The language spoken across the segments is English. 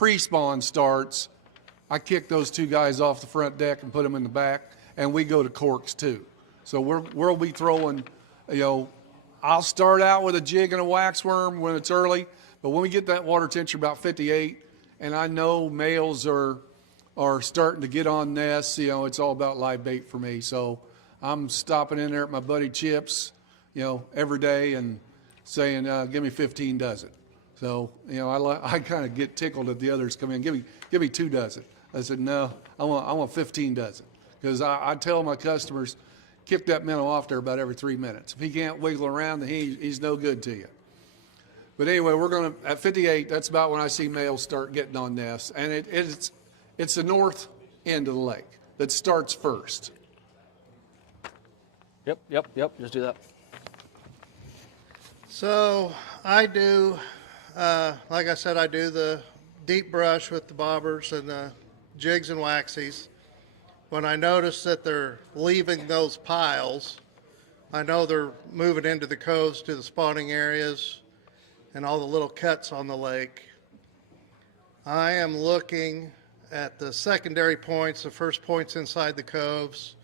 pre-spawn starts, I kick those two guys off the front deck and put them in the back, and we go to corks too. So we'll be throwing, I'll start out with a jig and a wax worm when it's early, but when we get that water temperature about 58, and I know males are starting to get on nests, it's all about live bait for me. So I'm stopping in there at my buddy Chip's, every day and saying, give me 15 dozen. So, I kind of get tickled that the others come in, give me 2 dozen. I said, no, I want 15 dozen. Because I tell my customers, kick that minnow off there about every 3 minutes. If he can't wiggle around, then he's no good to you. But anyway, we're going to, at 58, that's about when I see males start getting on nests. And it's the north end of the lake that starts first. Yep, just do that. So I do, like I said, I do the deep brush with the bobbers and the jigs and waxies. When I notice that they're leaving those piles, I know they're moving into the coves to the spawning areas and all the little cuts on the lake. I am looking at the secondary points, the first points inside the coves,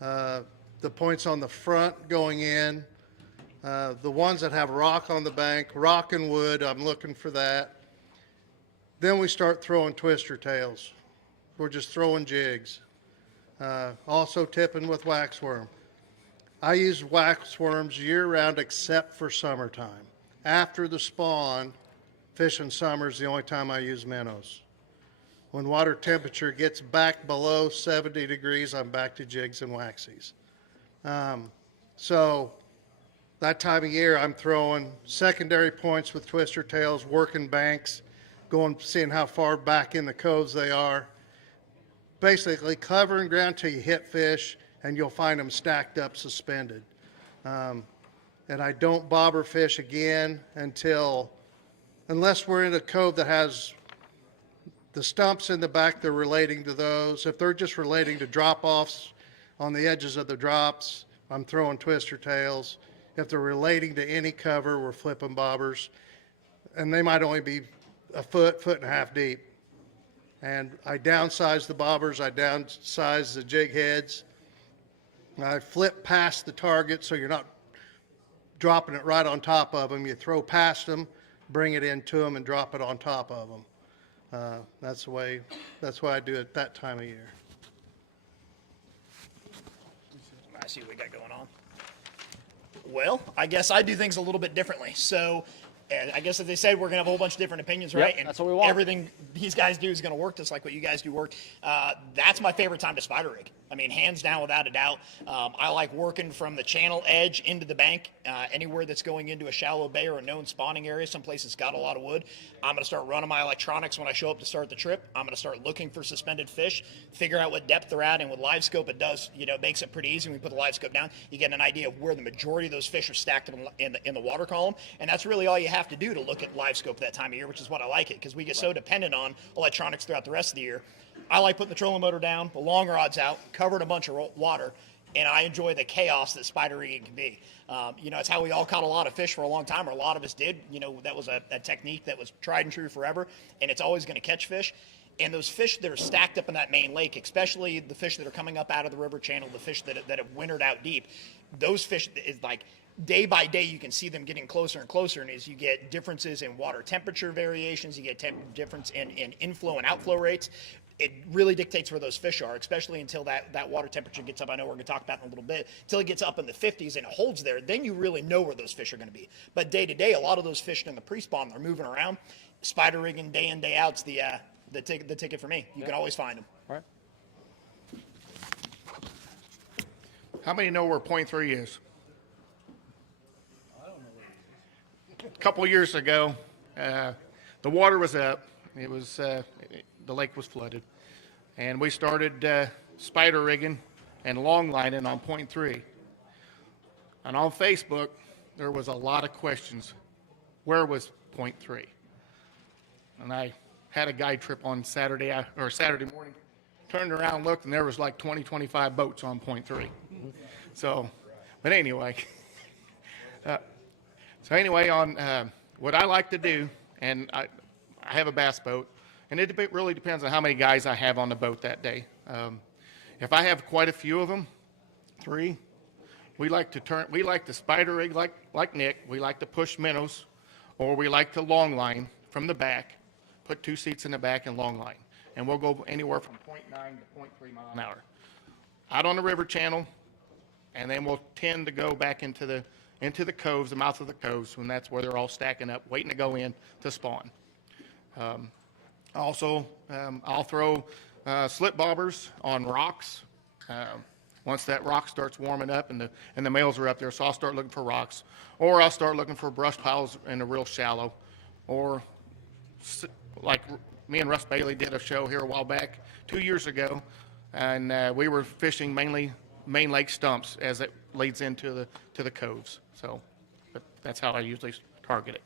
the points on the front going in, the ones that have rock on the bank, rock and wood, I'm looking for that. Then we start throwing twister tails. We're just throwing jigs. Also tipping with waxworm. I use waxworms year-round except for summertime. After the spawn, fishing summer is the only time I use minnows. When water temperature gets back below 70 degrees, I'm back to jigs and waxies. So that time of year, I'm throwing secondary points with twister tails, working banks, seeing how far back in the coves they are. Basically covering ground till you hit fish, and you'll find them stacked up, suspended. And I don't bobber fish again unless we're in a cove that has the stumps in the back, they're relating to those. If they're just relating to drop-offs on the edges of the drops, I'm throwing twister tails. If they're relating to any cover, we're flipping bobbers. And they might only be a foot and a half deep. And I downsize the bobbers, I downsize the jig heads. I flip past the target so you're not dropping it right on top of them. You throw past them, bring it into them, and drop it on top of them. That's why I do it that time of year. I see what we got going on. Well, I guess I do things a little bit differently. So, and I guess as they said, we're going to have a whole bunch of different opinions, right? And that's what we want. Everything these guys do is going to work just like what you guys do work. That's my favorite time to spider rig. I mean, hands down, without a doubt. I like working from the channel edge into the bank, anywhere that's going into a shallow bay or a known spawning area, someplace that's got a lot of wood. I'm going to start running my electronics when I show up to start the trip. I'm going to start looking for suspended fish, figure out what depth they're at, and with live scope, it does, it makes it pretty easy. When we put the live scope down, you get an idea of where the majority of those fish are stacked in the water column, and that's really all you have to do to look at live scope that time of year, which is what I like it, because we get so dependent on electronics throughout the rest of the year. I like putting the trolling motor down, the long rod's out, covered a bunch of water, and I enjoy the chaos that spider rigging can be. It's how we all caught a lot of fish for a long time, or a lot of us did. That was a technique that was tried and true forever, and it's always going to catch fish. And those fish that are stacked up in that main lake, especially the fish that are coming up out of the river channel, the fish that have wintered out deep, those fish is like day by day you can see them getting closer and closer, and as you get differences in water temperature variations, you get difference in inflow and outflow rates. It really dictates where those fish are, especially until that water temperature gets up. I know we're going to talk about it in a little bit. Until it gets up in the 50s and it holds there, then you really know where those fish are going to be. But day to day, a lot of those fish in the pre-spawn, they're moving around. Spider rigging day in, day out's the ticket for me. You can always find them. All right. How many know where point 3 is? A couple of years ago, the water was up. It was the lake was flooded, and we started spider rigging and long lining on point 3. And on Facebook, there was a lot of questions. Where was point 3? And I had a guide trip on Saturday morning. Turned around, looked, and there was like 20, 25 boats on point 3. So, but anyway. On what I like to do, and I have a bass boat, And really depends on how many guys I have on the boat that day. If I have quite a few of them, 3, we like to spider rig like Nick. We like to push minnows, or we like to long line from the back, put 2 seats in the back and long line. And we'll go anywhere from 0.9 to 0.3 mile an hour. Out on the river channel, and then we'll tend to go back into the coves, the mouth of the coves, and that's where they're all stacking up, waiting to go in to spawn. Also, I'll throw slip bobbers on rocks. Once that rock starts warming up and the males are up there, so I'll start looking for rocks, or I'll start looking for brush piles in the real shallow, or like me and Russ Bailey did a show here a while back, 2 years ago, and we were fishing mainly main lake stumps as it leads into the coves. So but that's how I usually target it.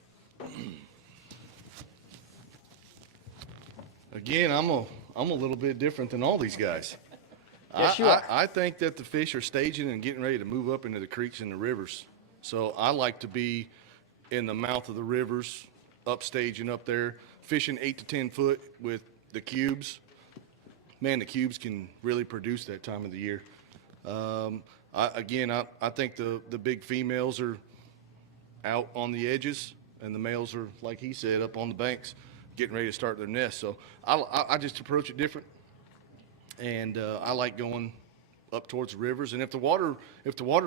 Again, I'm a little bit different than all these guys. Yes, you are. I think that the fish are staging and getting ready to move up into the creeks and the rivers. So I like to be in the mouth of the rivers, upstaging up there, fishing 8 to 10 foot with the cubes. Man, the cubes can really produce that time of the year. I think the big females are out on the edges, and the males are, like he said, up on the banks, getting ready to start their nest. So I just approach it different, and I like going up towards the rivers. And if the water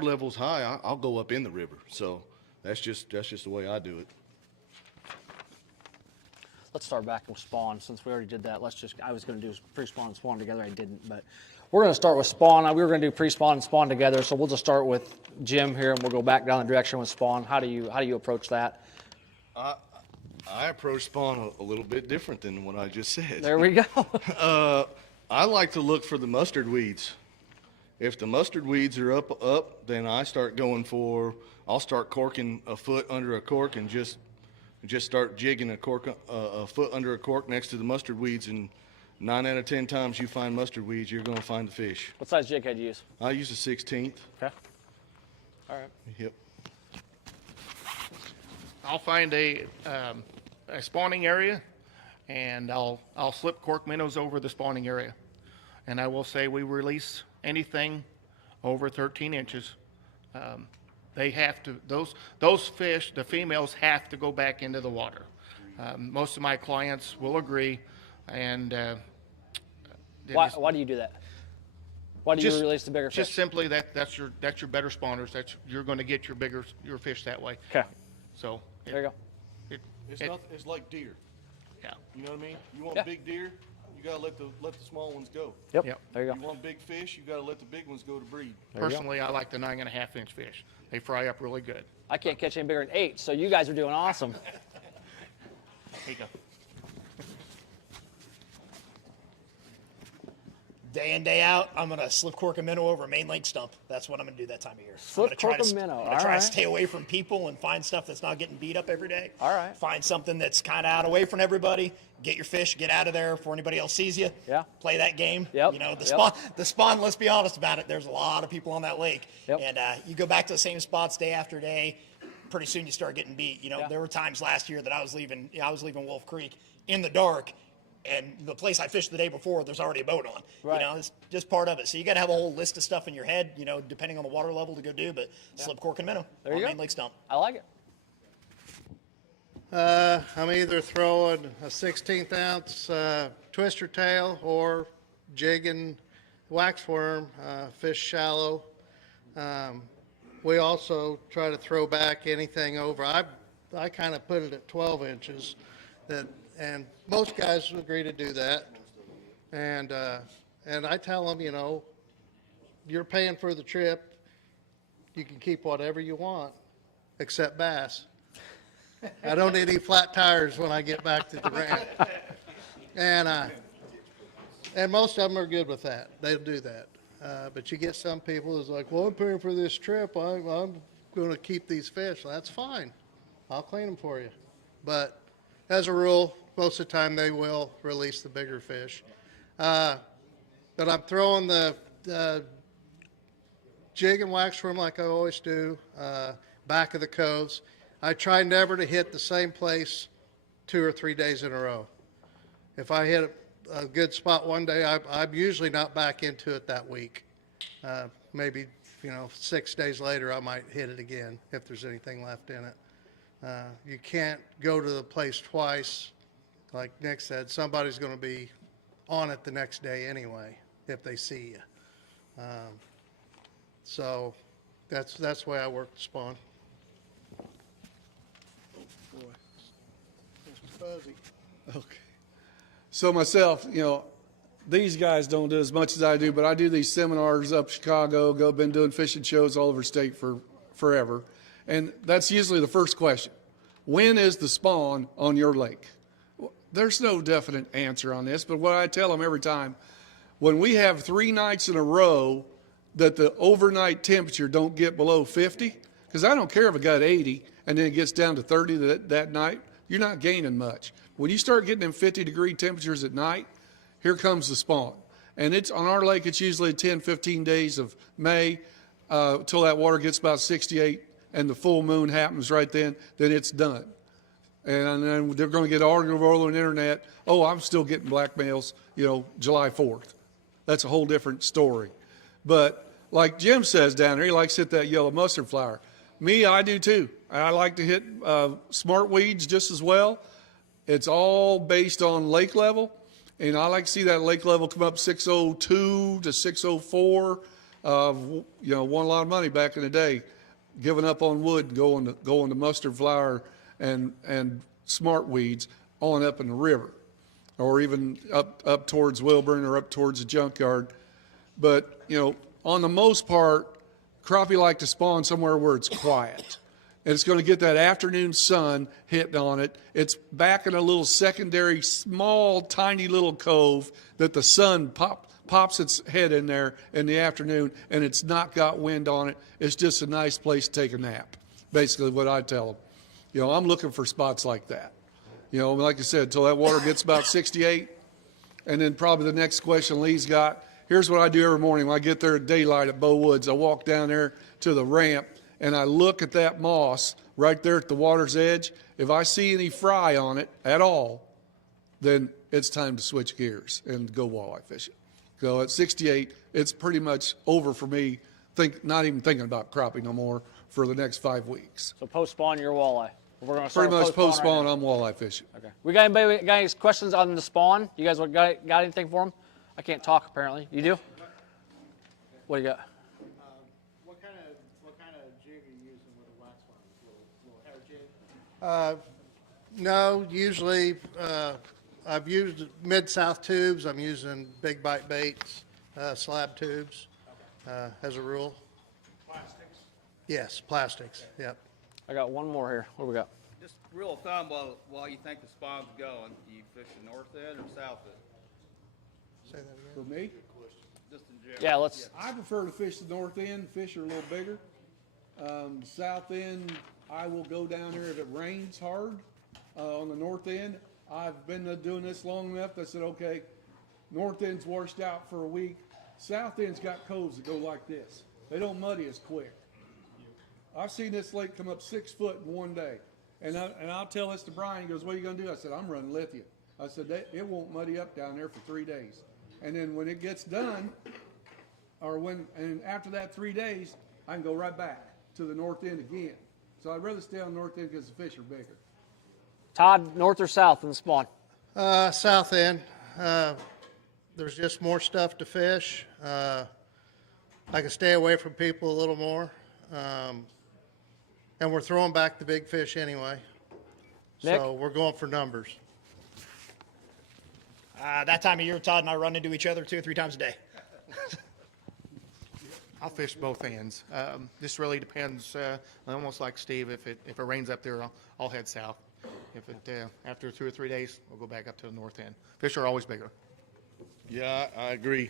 level is high, I'll go up in the river. So that's just the way I do it. Let's start back with spawn. Since we already did that, I was going to do pre-spawn and spawn together. I didn't, but we're going to start with spawn. We were going to do pre-spawn and spawn together, so we'll just start with Jim here, and we'll go back down the direction with spawn. How do you approach that? I approach spawn a little bit different than what I just said. There we go. I like to look for the mustard weeds. If the mustard weeds are up, then I'll start corking a foot under a cork and just start jigging a foot under a cork next to the mustard weeds, and 9 out of 10 times you find mustard weeds, you're going to find the fish. What size jig head do you use? I use a 16th. Okay. All right. Yep. I'll find a spawning area, and I'll slip cork minnows over the spawning area. And I will say we release anything over 13 inches. They have to, those fish, the females have to go back into the water. Most of my clients will agree, and Why do you do that? Why do you release the bigger fish? Just simply that's your better spawners. You're going to get your fish that way. Okay. So There you go. It's like deer. Yeah. You know what I mean? You want Yeah. big deer, you got to let the small ones go. Yep. Yep. There you You go. want big fish, you got to let the big ones go to breed. There you go. Personally, I like the 9.5 inch fish. They fry up really good. I can't catch any bigger than 8, so you guys are doing awesome. Here you go. Day in, day out, I'm going to slip cork a minnow over a main lake stump. That's what I'm going to do that time of year. Slip I'm gonna cork a try minnow. I'm going to All try right. to stay away from people and find stuff that's not getting beat up every day. All right. Find something that's kind of out away from everybody. Get your fish, get out of there before anybody else sees you. Yeah. Play that game. Yep. You know, the Yep. spawn, let's be honest about it, there's a lot of people on that lake. Yep. And you go back to the same spots day after day, pretty soon you start getting beat. You know, Yeah. there were times last year that I was leaving Wolf Creek in the dark, and the place I fished the day before, there's already a boat on. Right. You know, it's just part of it. So you got to have a whole list of stuff in your head, you know, depending on the water level to go do, but slip cork and minnow There on you go. main lake stump. I like it. I'm either throwing a 16th ounce twister tail or jigging waxworm, fish shallow. We also try to throw back anything over. I kind of put it at 12 inches, and most guys agree to do that. And I tell them, you know, you're paying for the trip. You can keep whatever you want, except bass. I don't need any flat tires when I get back to the ramp. And most of them are good with that. They'll do that. But you get some people who's like, well, I'm paying for this trip. I'm going to keep these fish. Well, that's fine. I'll clean them for you. But as a rule, most of the time they will release the bigger fish. But I'm throwing the jig and waxworm like I always do, back of the coves. I try never to hit the same place 2 or 3 days in a row. if I hit a good spot one day, I'm usually not back into it that week. Maybe, 6 days later, I might hit it again if there's anything left in it. You can't go to the place twice. Like Nick said, somebody's going to be on it the next day anyway if they see you. So that's the way I work the spawn. Oh, boy. Mr. Fuzzy. Okay. So myself, these guys don't do as much as I do, but I do these seminars up Chicago, been doing fishing shows all over state for forever. And that's usually the first question. When is the spawn on your lake? There's no definite answer on this, but what I tell them every time, when we have 3 nights in a row that the overnight temperature don't get below 50, because I don't care if it got 80 and then it gets down to 30 that night, you're not gaining much. When you start getting them 50-degree temperatures at night, here comes the spawn. And it's on our lake, it's usually 10, 15 days of May till that water gets about 68 and the full moon happens right then it's done. And then they're going to get arguing all over the internet. Oh, I'm still getting blackmails, July 4th. That's a whole different story. But like Jim says down there, he likes to hit that yellow mustard flower. Me, I do too. I like to hit smart weeds just as well. It's all based on lake level. And I like to see that lake level come up 602 to 604. Won a lot of money back in the day, giving up on wood and going to mustard flower and smart weeds on up in the river, or even up towards Wilburn or up towards the junkyard. But, on the most part, crappie like to spawn somewhere where it's quiet. And it's going to get that afternoon sun hitting on it. It's back in a little secondary, small, tiny little cove that the sun pops its head in there in the afternoon, and it's not got wind on it. It's just a nice place to take a nap, basically what I tell them. I'm looking for spots like that. Like I said, until that water gets about 68. And then probably the next question Lee's got, here's what I do every morning when I get there at daylight at Bow Woods. I walk down there to the ramp, and I look at that moss right there at the water's edge. If I see any fry on it at all, then it's time to switch gears and go walleye fishing. So at 68, it's pretty much over for me, not even thinking about crappie no more for the next 5 weeks. So post-spawn, you're walleye. We're going to start Pretty much post-spawn, right I'm walleye fishing. Okay. We got anybody got any questions on the spawn? You guys got anything for them? I can't talk apparently. You do? What do you got? What kind of jig are you using with a wax line? Little hair jig? No, usually I've used mid-south tubes. I'm using big bite baits, slab tubes, as a rule. Plastics? Yes, plastics. Yep. I got one more here. What do we got? Just rule of thumb, while you think the spawn's going, do you fish the north end or south end? Say that again. For me, Just in general. Yeah, let's. I prefer to fish the north end. Fish are a little bigger. South end, I will go down there if it rains hard. On the north end, I've been doing this long enough that I said, okay, north end's washed out for a week. South end's got coves that go like this. They don't muddy as quick. I've seen this lake come up 6 foot in one day. And I'll tell this to Brian. He goes, what are you going to do? I said, I'm running lithium. I said, it won't muddy up down there for 3 days. And then when it gets done, and after that 3 days, I can go right back to the north end again. So I'd rather stay on the north end because the fish are bigger. Todd, north or south in the spawn? South end. There's just more stuff to fish. I can stay away from people a little more. And we're throwing back the big fish anyway. Nick? So we're going for numbers. That time of year, Todd and I run into each other 2 or 3 times a day. I'll fish both ends. This really depends, almost like Steve, if it rains up there, I'll head south. If it, after 2 or 3 days, we'll go back up to the north end. Fish are always bigger. Yeah, I agree.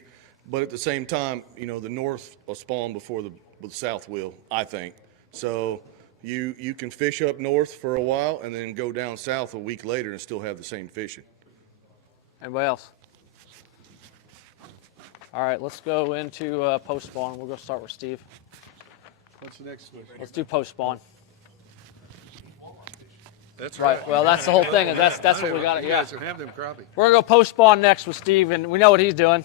But at the same time, the north will spawn before the south will, I think. So you can fish up north for a while and then go down south a week later and still have the same fishing. Anybody else? All right, let's go into post-spawn. We'll go start with Steve. What's the next question? Let's do post-spawn. That's Right. Well, that's the whole thing. Is that's what we got. You Yeah. guys have them crappie. We're gonna go post spawn next with Steve, and we know what he's doing.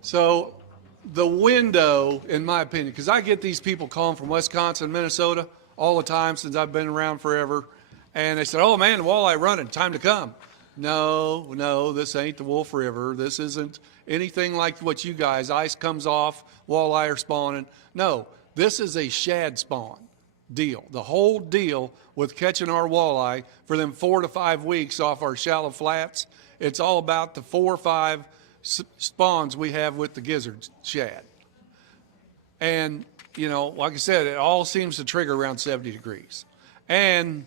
So the window, in my opinion, because I get these people calling from Wisconsin, Minnesota all the time since I've been around forever, and they said, "Oh man, the walleye running, time to come." No, this ain't the Wolf River. This isn't anything like what you guys. Ice comes off, walleye are spawning. No, this is a shad spawn deal. The whole deal with catching our walleye for them 4 to 5 weeks off our shallow flats, it's all about the 4 or 5 spawns we have with the gizzard shad. And, you know, like I said, it all seems to trigger around 70 degrees. And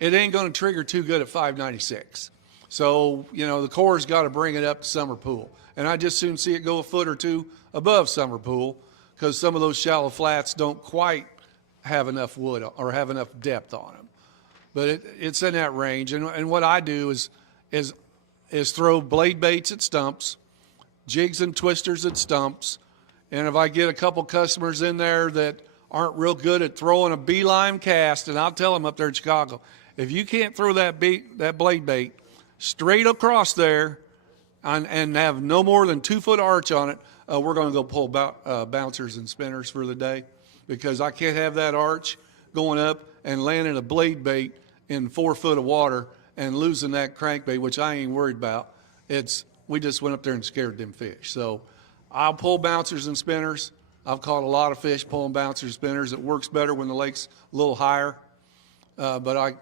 it ain't going to trigger too good at 596. So, you know, the Corps got to bring it up to summer pool. And I just soon see it go a foot or two above summer pool because some of those shallow flats don't quite have enough wood or have enough depth on them. But it's in that range. And what I do is throw blade baits at stumps, jigs and twisters at stumps. And if I get a couple customers in there that aren't real good at throwing a beeline cast, and I'll tell them up there in Chicago, if you can't throw that blade bait straight across there and have no more than 2 foot arch on it, we're going to go pull bouncers and spinners for the day because I can't have that arch going up and landing a blade bait in 4 foot of water and losing that crankbait, which I ain't worried about. We just went up there and scared them fish. So I'll pull bouncers and spinners. I've caught a lot of fish pulling bouncers and spinners. It works better when the lake's a little higher. But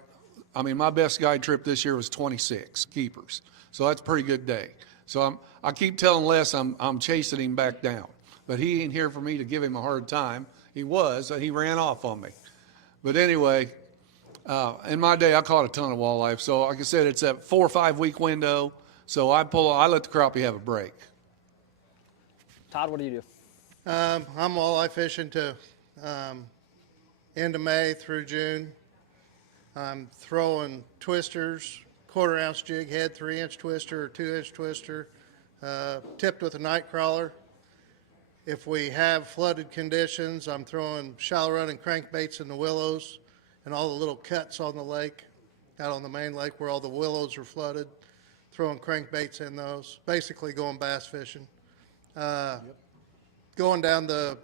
I mean, my best guide trip this year was 26 keepers. So that's a pretty good day. So I keep telling Les I'm chasing him back down. But he ain't here for me to give him a hard time. He ran off on me. But anyway, in my day, I caught a ton of walleye. So like I said, it's that 4 or 5 week window. So I let the crappie have a break. Todd, what do you do? I'm walleye fishing to end of May through June. I'm throwing twisters, 1/4 ounce jig head, 3-inch twister or 2-inch twister, tipped with a night crawler. If we have flooded conditions, I'm throwing shallow running crankbaits in the willows and all the little cuts on the lake, out on the main lake where all the willows are flooded, throwing crankbaits in those, basically going bass fishing. Going down the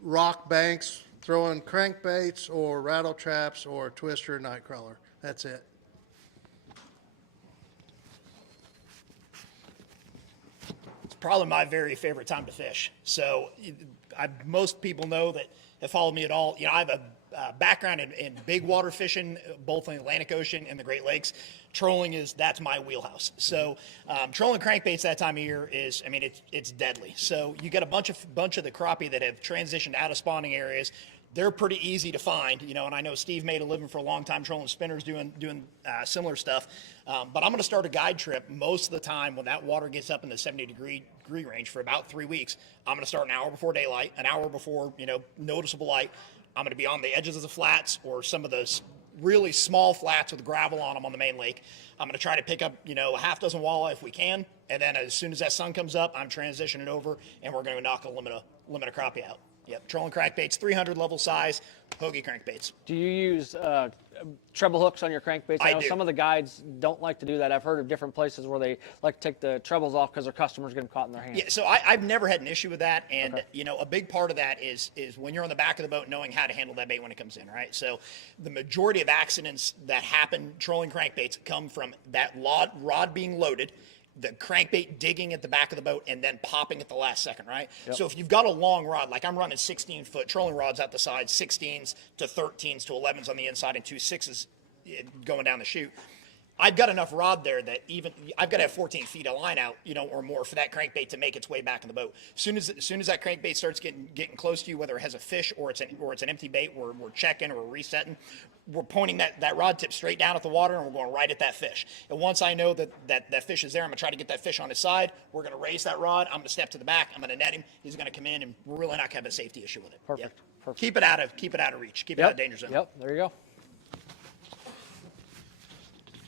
rock banks, throwing crankbaits or rattle traps or twister night crawler. That's it. It's probably my very favorite time to fish. So most people know that have followed me at all. You know, I have a background in big water fishing, both in the Atlantic Ocean and the Great Lakes. Trolling that's my wheelhouse. So trolling crankbaits that time of year it's deadly. So you get a bunch of the crappie that have transitioned out of spawning areas. They're pretty easy to find, you know, and I know Steve made a living for a long time trolling spinners doing similar stuff. But I'm going to start a guide trip most of the time when that water gets up in the 70 degree range for about 3 weeks. I'm going to start an hour before daylight, an hour before, you know, noticeable light. I'm going to be on the edges of the flats or some of those really small flats with gravel on them on the main lake. I'm going to try to pick up, you know, a half dozen walleye if we can. And then as soon as that sun comes up, I'm transitioning over and we're going to knock a limit of crappie out. Yep, trolling crankbaits, 300 level size, hoagie crankbaits. Do you use treble hooks on your crankbaits? I know do. some of the guides don't like to do that. I've heard of different places where they like to take the trebles off because their customers get them caught in their hands. Yeah, so I've never had an issue with that, and you know, a big part of that is when you're on the back of the boat, knowing how to handle that bait when it comes in, right? So the majority of accidents that happen trolling crankbaits come from that rod being loaded, the crankbait digging at the back of the boat and then popping at the last second, right? Yep. So if you've got a long rod, like I'm running 16-foot trolling rods out the side, 16s to 13s to 11s on the inside and 2 6s going down the chute. I've got enough rod there that even I've got to have 14 feet of line out, you know, or more for that crankbait to make its way back in the boat. As soon as that crankbait starts getting close to you, whether it has a fish or it's an empty bait, we're checking or we're resetting. We're pointing that rod tip straight down at the water and we're going right at that fish. And once I know that fish is there, I'm gonna try to get that fish on his side. We're gonna raise that rod. I'm gonna step to the back. I'm gonna net him. He's gonna come in, and we're really not gonna have a safety issue with it. Perfect. Yep. Perfect. Keep it out of reach. Keep it out of danger zone. Yep. There you go.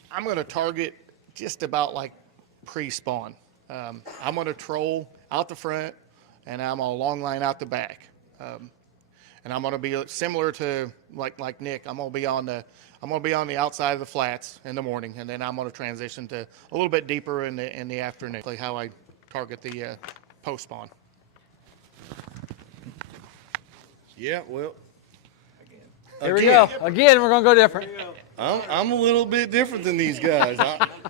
I'm going to target just about like pre-spawn. I'm going to troll out the front, and I'm on a long line out the back. And and I'm going to be similar to like Nick. I'm going to be on the outside of the flats in the morning, and then I'm going to transition to a little bit deeper in the afternoon. Like how I target the post spawn. Yeah, well, Here we go. Again, we're going to go different. I'm a little bit different than these guys.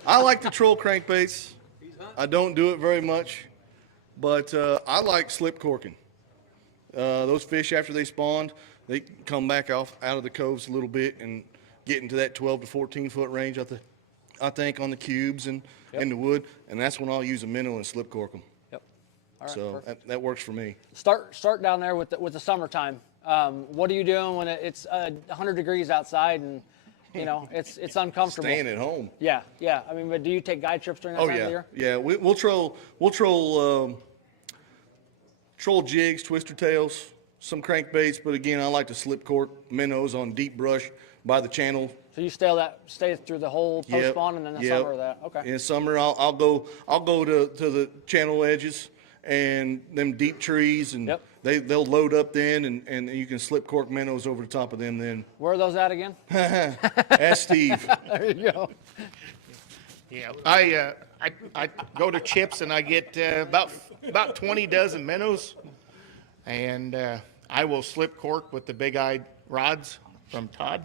I like to troll crankbaits. I don't do it very much, but I like slip corking. Those fish, after they spawned, they come back out of the coves a little bit and get into that 12 to 14 foot range, I think, on the cubes and in the wood, and that's when I'll use a minnow and slip cork them. Yep. All right, So that works for me. Start down there with the summertime. What are you doing when it's 100 degrees outside and it's uncomfortable? Staying at home. Yeah. I mean, but do you take guide trips during that time of the year? Yeah. We'll troll jigs, twister tails, some crankbaits, but again, I like to slip cork minnows on deep brush by the channel. So you stay through the whole post spawn, and then the summer of that. Okay. In summer, I'll go to the channel edges and them deep trees, and they'll load up then, and you can slip cork minnows over the top of them then. Where are those at again? Ask Steve. There you go. Yeah, I go to Chips and I get about 20 dozen minnows, and I will slip cork with the big-eyed rods from Todd.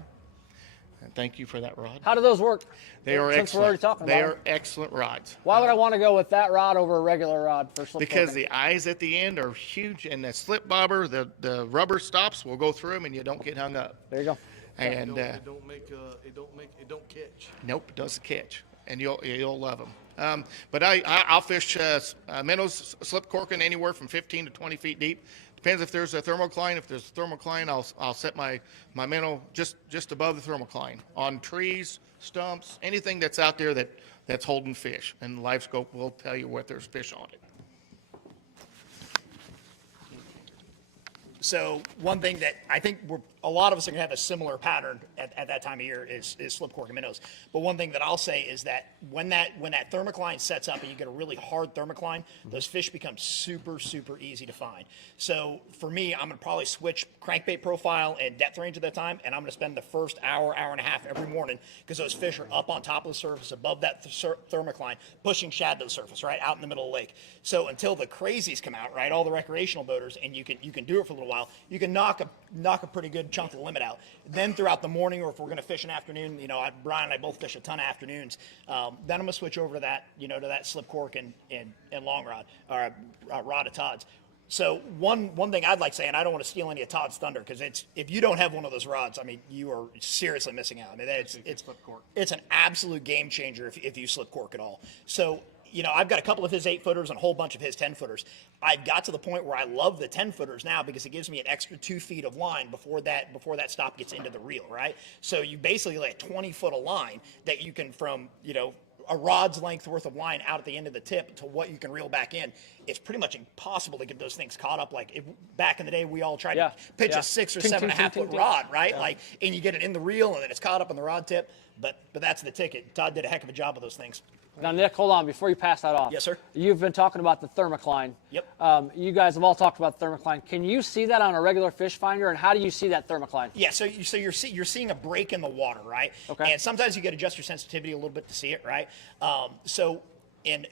And thank you for that rod. How do those work? They are Since we're already excellent. talking about They them. are excellent rods. Why would I want to go with that rod over a regular rod for slip Because corking? the eyes at the end are huge, and the slip bobber, the rubber stops will go through them, and you don't get hung up. There you go. And It don't catch. nope, it doesn't catch, and you'll love them. But I'll fish minnows slip corking anywhere from 15 to 20 feet deep. Depends if there's a thermocline. If there's a thermocline, I'll set my minnow just above the thermocline on trees, stumps, anything that's out there that's holding fish, and the live scope will tell you what there's fish on it. So one thing that I think a lot of us are gonna have a similar pattern at that time of year is slip cork and minnows. But one thing that I'll say is that when that thermocline sets up and you get a really hard thermocline, those fish become super, super easy to find. So for me, I'm gonna probably switch crankbait profile and depth range at that time, and I'm gonna spend the first hour and a half every morning, because those fish are up on top of the surface above that thermocline, pushing shad to the surface, right, out in the middle of the lake. So until the crazies come out, right, all the recreational boaters, and you can do it for a little while, you can knock a pretty good chunk of the limit out. Then throughout the morning, or if we're going to fish an afternoon, Brian and I both fish a ton of afternoons. Then I'm going to switch over to that, to that slip cork and long rod, or rod of Todd's. So one thing I'd like to say, and I don't want to steal any of Todd's thunder, because if you don't have one of those rods, I mean, you are seriously missing out. I mean, it's an absolute game changer if you slip cork at all. So, I've got a couple of his 8-footers and a whole bunch of his 10-footers. I've got to the point where I love the 10-footers now, because it gives me an extra 2 feet of line before that stop gets into the reel, right? So you basically like 20 foot of line that you can, from, a rod's length worth of line out at the end of the tip to what you can reel back in. It's pretty much impossible to get those things caught up. Like back in the day, we all tried to pitch a 6 or 7.5 foot rod, right? Yeah. And you get it in the reel, and then it's caught up on the rod tip. But that's the ticket. Todd did a heck of a job of those things. Now, Nick, hold on. Before you pass that off. Yes, sir. You've been talking about the thermocline. Yep. You guys have all talked about the thermocline. Can you see that on a regular fish finder, and how do you see that thermocline? Yeah, so you're seeing a break in the water, right? Okay. And sometimes you got to adjust your sensitivity a little bit to see it, right? I'm going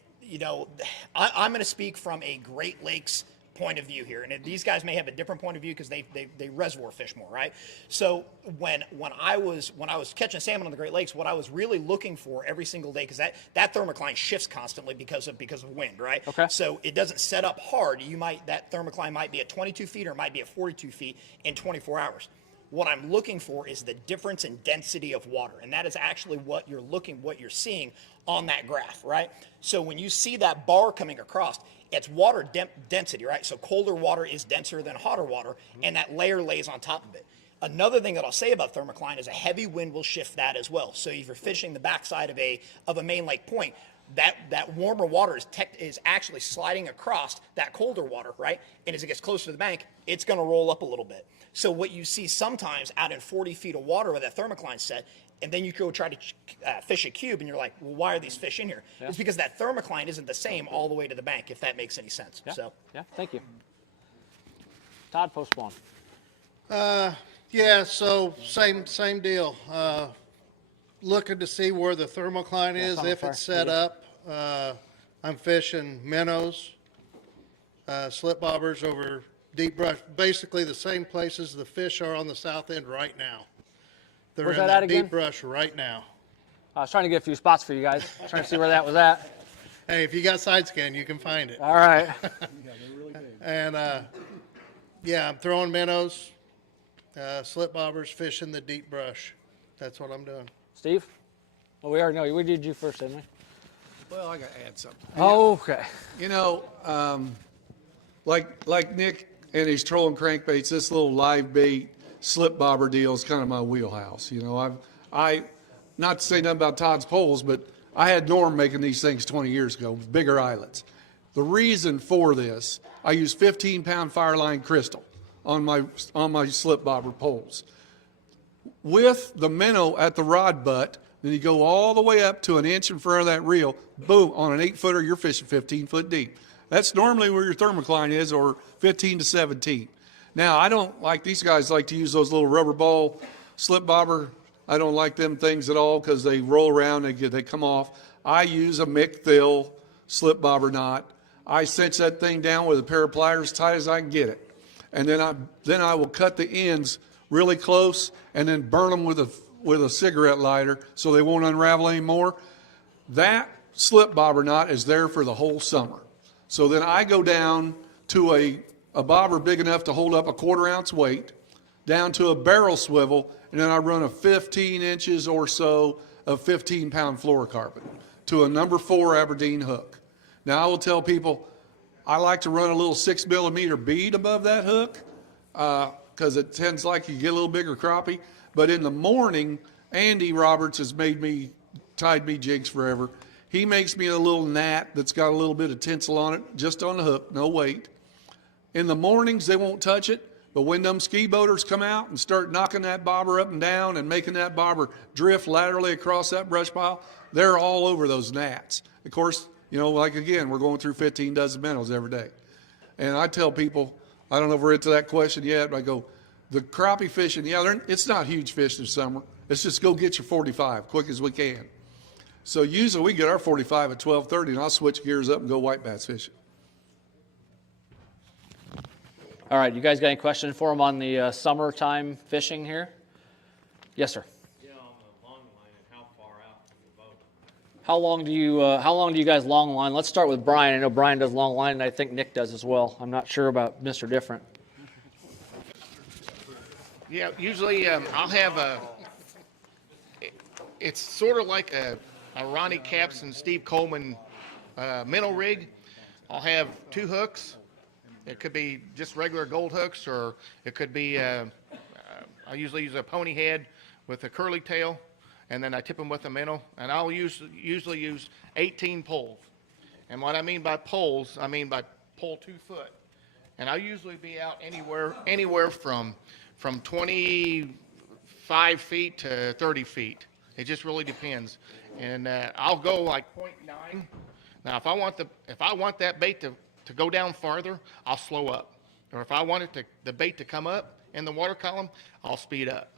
to speak from a Great Lakes point of view here, and these guys may have a different point of view because they reservoir fish more, right? So when I was catching salmon on the Great Lakes, what I was really looking for every single day, because that thermocline shifts constantly because of wind, right? Okay. So it doesn't set up hard. That thermocline might be at 22 feet or it might be at 42 feet in 24 hours. What I'm looking for is the difference in density of water, and that is actually what you're seeing on that graph, right? So when you see that bar coming across, it's water density, right? So colder water is denser than hotter water, and that layer lays on top of it. Another thing that I'll say about thermocline is a heavy wind will shift that as well. So if you're fishing the backside of a main lake point, that warmer water is actually sliding across that colder water, right? And as it gets closer to the bank, it's going to roll up a little bit. So what you see sometimes out in 40 feet of water with that thermocline set, and then you go try to fish a cube, and you're like, well, why are these fish in here? Yeah. It's because that thermocline isn't the same all the way to the bank, if that makes any sense. Yeah. So. Yeah, thank you. Todd, post spawn. Yeah, so same deal. Looking to see where the thermocline is, on if fire. it's set up. I'm fishing minnows, slip bobbers over deep brush, basically the same places the fish are on the south end right now. They're Where's in that at deep again? brush right now. I was trying to get a few spots for you guys, trying to see where that was at. Hey, if you got side scan, you can find it. All right. And yeah, I'm throwing minnows, slip bobbers, fishing the deep brush. That's what I'm doing. Steve? Well, we already know. We did you first, didn't we? Well, I got to add something. Okay. You know, like Nick and his trolling crankbaits, this little live bait slip bobber deal is kind of my wheelhouse. You know, I not to say nothing about Todd's poles, but I had Norm making these things 20 years ago, bigger eyelets. The reason for this, I use 15-pound Fireline Crystal on my slip bobber poles. With the minnow at the rod butt, then you go all the way up to an inch in front of that reel, boom, on an 8-footer, you're fishing 15 foot deep. That's normally where your thermocline is, or 15 to 17. Now, I don't like, these guys like to use those little rubber ball slip bobber. I don't like them things at all because they roll around, they come off. I use a Mick-Thill slip bobber knot. I cinch that thing down with a pair of pliers tight as I can get it. And then I will cut the ends really close and then burn them with a cigarette lighter so they won't unravel anymore. That slip bobber knot is there for the whole summer. So then I go down to a bobber big enough to hold up a 1/4 ounce weight, down to a barrel swivel, and then I run a 15 inches or so of 15-pound fluorocarbon to a number 4 Aberdeen hook. Now I will tell people I like to run a little 6 millimeter bead above that hook because it tends like you get a little bigger crappie. But in the morning, Andy Roberts has tied me jigs forever. He makes me a little gnat that's got a little bit of tinsel on it, just on the hook, no weight. In the mornings, they won't touch it, but when them ski boaters come out and start knocking that bobber up and down and making that bobber drift laterally across that brush pile, they're all over those gnats. Of course, you know, like again, we're going through 15 dozen minnows every day. And I tell people, I don't know if we're into that question yet, but I go, the crappie fishing, yeah, it's not huge fish this summer. Let's just go get your 45 quick as we can. So usually we get our 45 at 12:30, and I'll switch gears up and go white bass fishing. All right, you guys got any questions for him on the summertime fishing here? Yes, sir. Yeah, on the long line, and how far out from the boat? How long do you guys long line? Let's start with Brian. I know Brian does long line, and I think Nick does as well. I'm not sure about Mr. Different. Yeah, usually I'll have it's sort of like a Ronnie Capps and Steve Coleman minnow rig. I'll have 2 hooks. It could be just regular gold hooks, or it could be, I usually use a pony head with a curly tail, and then I tip them with a minnow, and I'll usually use 18 poles. And what I mean by poles, I mean by pole 2 foot. And I'll usually be out anywhere from 25 feet to 30 feet. It just really depends. And I'll go like 0.9. Now, if I want that bait to go down farther, I'll slow up. Or if I want the bait to come up in the water column, I'll speed up.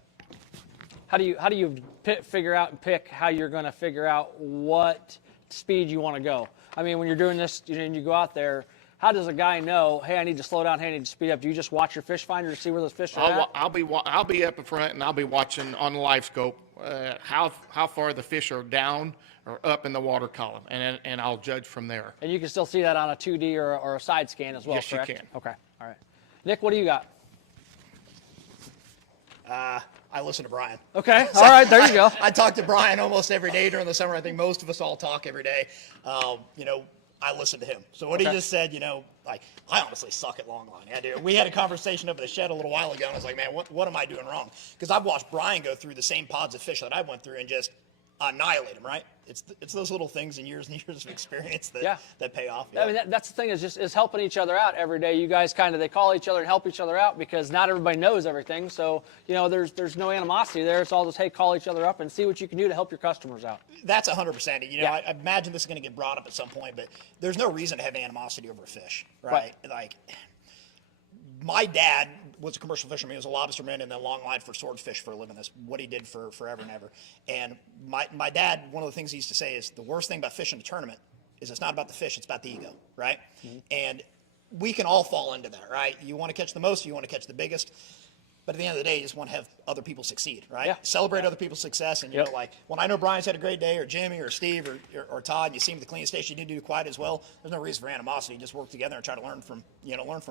How do you figure out and pick how you're going to figure out what speed you want to go? I mean, when you're doing this, and you go out there, how does a guy know, hey, I need to slow down, hey, I need to speed up? Do you just watch your fish finder to see where those fish are at? I'll be up in front, and I'll be watching on the live scope how far the fish are down or up in the water column, and I'll judge from there. And you can still see that on a 2D or a side scan as well, Yes, correct? you can. Okay, all right. Nick, what do you got? I listen to Brian. Okay, all right, there you go. I talk to Brian almost every day during the summer. I think most of us all talk every day. I listen to him. So what he just said, like, I honestly suck at long line. I do. We had a conversation up at the shed a little while ago, and I was like, man, what am I doing wrong? Because I've watched Brian go through the same pods of fish that I went through and just annihilate them, right? It's those little things and years of experience that pay off. I mean, that's the thing is helping each other out every day. You guys they call each other and help each other out because not everybody knows everything. So, there's no animosity there. It's all just, hey, call each other up and see what you can do to help your customers out. That's 100%. I imagine this is going to get brought up at some point, but there's no reason to have animosity over a fish, right? Like, my dad was a commercial fisherman. He was a lobsterman and then longline for swordfish for a living. That's what he did for forever and ever. And my dad, one of the things he used to say is the worst thing about fishing a tournament is it's not about the fish, it's about the ego, right? And we can all fall into that, right? You want to catch the most, you want to catch the biggest. But at the end of the day, you just want to have other people succeed, right? Yeah. Celebrate other people's success. And, you know, like, when I know Brian's had a great day, or Jimmy, or Steve, or Todd, and you see him at the cleaning station, you didn't do quite as well, there's no reason for animosity. Just work together and try to learn from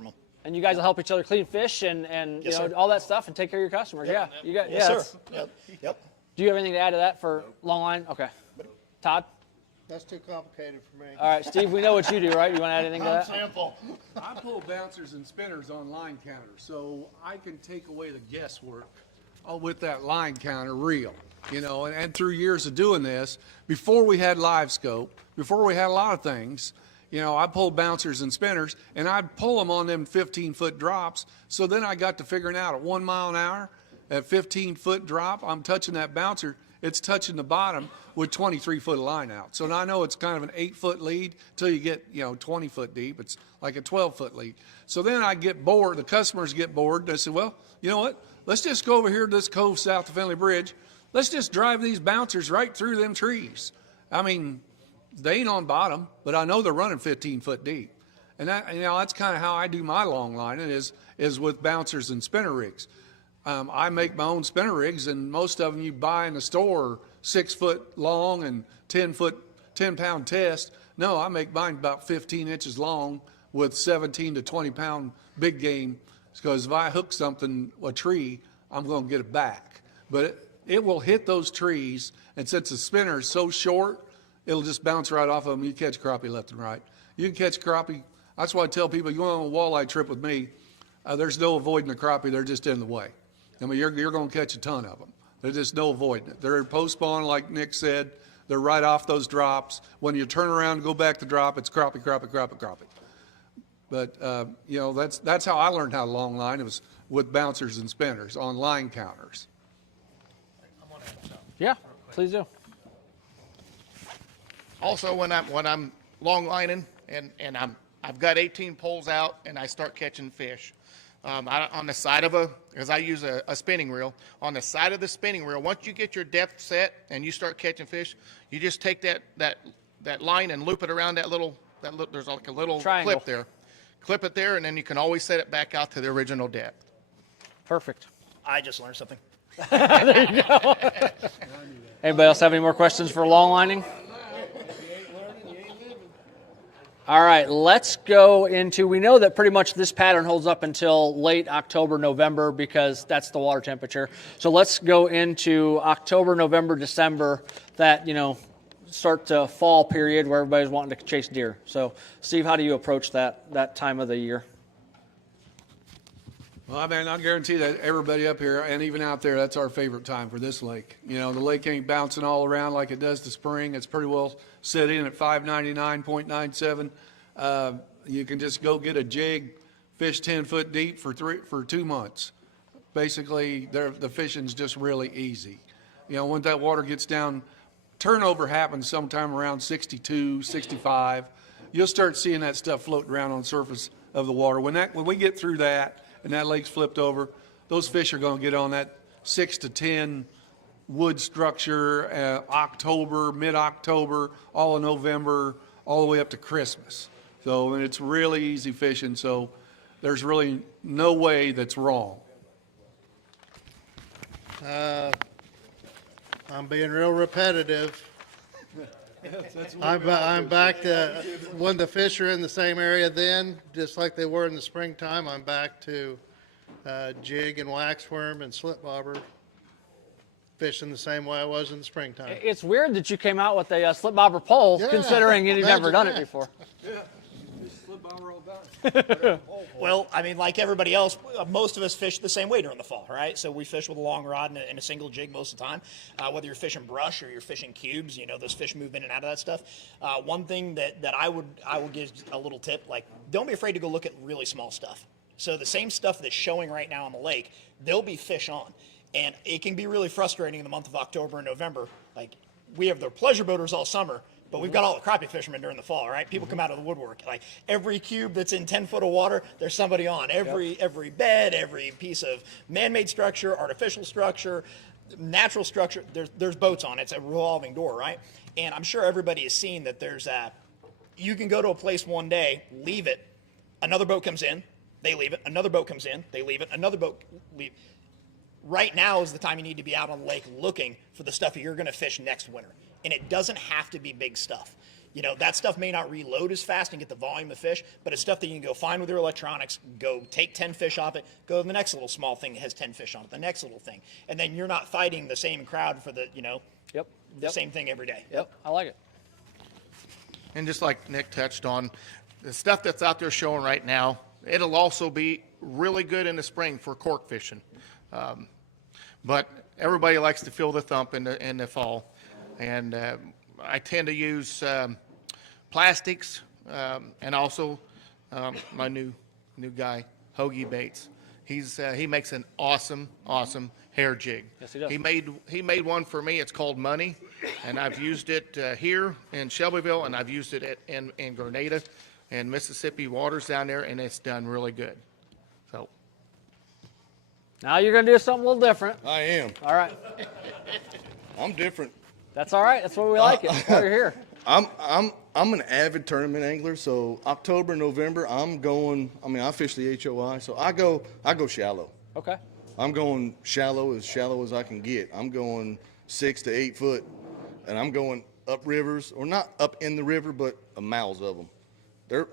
them. And you guys will help each other clean fish and Yes, you know, sir. all that stuff and take care of your customers. Yeah. You got, Yes, yeah, sir. Yep. Do you have anything to add to that for long line? Okay. Todd? That's too complicated for me. All right, Steve, we know what you do, right? You want to add anything to that? Simple. I pull bouncers and spinners on line counters, so I can take away the guesswork with that line counter reel, you know, and through years of doing this, before we had live scope, before we had a lot of things, you know, I pulled bouncers and spinners, and I'd pull them on them 15-foot drops, so then I got to figuring out at 1 mile an hour, at 15-foot drop, I'm touching that bouncer, it's touching the bottom with 23-foot line out. So now I know it's kind of an 8-foot lead till you get, you know, 20-foot deep. It's like a 12-foot lead. So then I get bored, the customers get bored. They say, well, you know what? Let's just go over here to this cove south of Finley Bridge. Let's just drive these bouncers right through them trees. I mean, they ain't on bottom, but I know they're running 15-foot deep. And that, you know, that's kind of how I do my long lining is with bouncers and spinner rigs. I make my own spinner rigs, and most of them you buy in the store are 6 foot long and 10-pound test. No, I make mine about 15 inches long with 17 to 20-pound big game, because if I hook something, a tree, I'm going to get it back. But it will hit those trees, and since the spinner is so short, it'll just bounce right off of them. You catch crappie left and right. You can catch crappie. That's why I tell people, you go on a walleye trip with me, there's no avoiding the crappie. They're just in the way. I mean, you're going to catch a ton of them. There's just no avoiding it. They're post-spawn, like Nick said. They're right off those drops. When you turn around and go back to drop, it's crappie, crappie, crappie, crappie. But, you know, that's how I learned how to long line. It was with bouncers and spinners on line counters. Yeah, please do. Also, when I'm long lining and I've got 18 poles out and I start catching fish, on the side of because I use a spinning reel, on the side of the spinning reel, once you get your depth set and you start catching fish, you just take that line and loop it around there's like a little Triangle. clip there. Clip it there, and then you can always set it back out to the original depth. Perfect. I just learned something. Anybody else have any more questions for long lining? All right, let's go into, we know that pretty much this pattern holds up until late October, November, because that's the water temperature. So let's go into October, November, December, that, you know, start to fall period where everybody's wanting to chase deer. So Steve, how do you approach that time of the year? Well, I mean, I guarantee that everybody up here and even out there, that's our favorite time for this lake. You know, the lake ain't bouncing all around like it does the spring. It's pretty well set in at 599.97. You can just go get a jig, fish 10 foot deep for 2 months. Basically, the fishing's just really easy. You know, when that water gets down, turnover happens sometime around 62, 65. You'll start seeing that stuff floating around on the surface of the water. When we get through that, and that lake's flipped over, those fish are going to get on that 6 to 10 wood structure, October, mid-October, all of November, all the way up to Christmas. So, and it's really easy fishing, so there's really no way that's wrong. I'm being real repetitive. I'm back to when the fish are in the same area then, just like they were in the springtime. I'm back to jig and waxworm and slip bobber fishing the same way I was in the springtime. It's weird that you came out with a slip bobber pole, Yeah, considering you've never imagine done it that. before. Well, I mean, like everybody else, most of us fish the same way during the fall, right? So we fish with a long rod and a single jig most of the time. Whether you're fishing brush or you're fishing cubes, you know, those fish move in and out of that stuff. One thing that I would give a little tip, like, don't be afraid to go look at really small stuff. So the same stuff that's showing right now on the lake, there'll be fish on. And it can be really frustrating in the month of October and November. Like, we have the pleasure boaters all summer, But we've got all the crappie fishermen during the fall, right? People come out of the woodwork. Like every cube that's in 10 foot of water, there's somebody on. Every bed, every piece of man-made structure, artificial structure, natural structure, there's boats on it. It's a revolving door, right? And I'm sure everybody has seen that there's you can go to a place one day, leave it, another boat comes in, they leave it, another boat comes in, they leave it, another boat leave. Right now is the time you need to be out on the lake looking for the stuff that you're going to fish next winter. And it doesn't have to be big stuff. You know, that stuff may not reload as fast and get the volume of fish, but it's stuff that you can go find with your electronics, go take 10 fish off it, go to the next little small thing that has 10 fish on it, the next little thing. And then you're not fighting the same crowd for the, you know, the same thing every day. Yep, I like it. And just like Nick touched on, the stuff that's out there showing right now, it'll also be really good in the spring for cork fishing. But everybody likes to feel the thump in the fall. And I tend to use plastics and also my new guy, Hoagie Baits. He makes an awesome hair jig. Yes, he does. He made one for me. It's called Money, and I've used it here in Shelbyville, and I've used it in Grenada and Mississippi waters down there, and it's done really good. So Now you're going to do something a little different. I am. All right. I'm different. That's all right. That's why we like it. That's why you're here. I'm an avid tournament angler, so October, November, I'm going. I mean, I fish the HOI, so I go shallow. Okay. I'm going shallow as I can get. I'm going 6 to 8 foot, and I'm going up rivers, or not up in the river, but miles of them.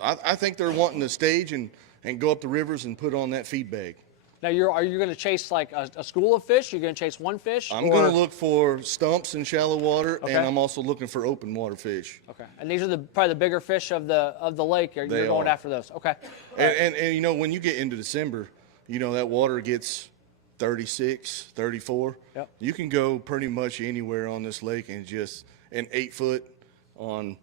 I think they're wanting to stage and go up the rivers and put on that feed bag. Now, are you going to chase like a school of fish? You're going to chase one fish? I'm going to look for stumps in shallow water, Okay. and I'm also looking for open water fish. Okay. And these are probably the bigger fish of the lake. You're They going are. after those. Okay. And you know, when you get into December, you know, that water gets 36, 34. Yep. You can go pretty much anywhere on this lake and just an 8 foot on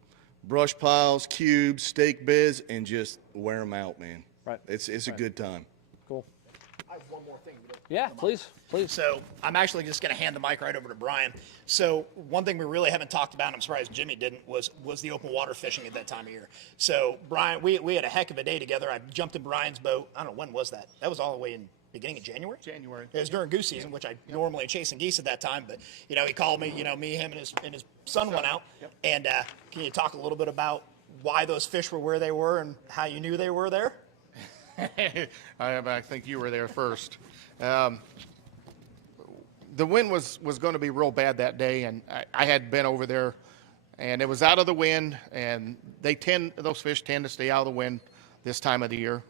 brush piles, cubes, stake beds, and just wear them out, man. Right. It's a good time. Cool. I have one more thing. Yeah, please. So I'm actually just going to hand the mic right over to Brian. So one thing we really haven't talked about, and I'm surprised Jimmy didn't, was the open water fishing at that time of year. So Brian, we had a heck of a day together. I jumped in Brian's boat. I don't know, when was that? That was all the way in beginning of January? January. It was during goose season, which I normally am chasing geese at that time. But, you know, he called me, you know, me, him, and his son went out. And can you talk a little bit about why those fish were where they were and how you knew they were there? I think you were there first. The wind was going to be real bad that day, and I had been over there, and it was out of the wind, and those fish tend to stay out of the wind this time of the year.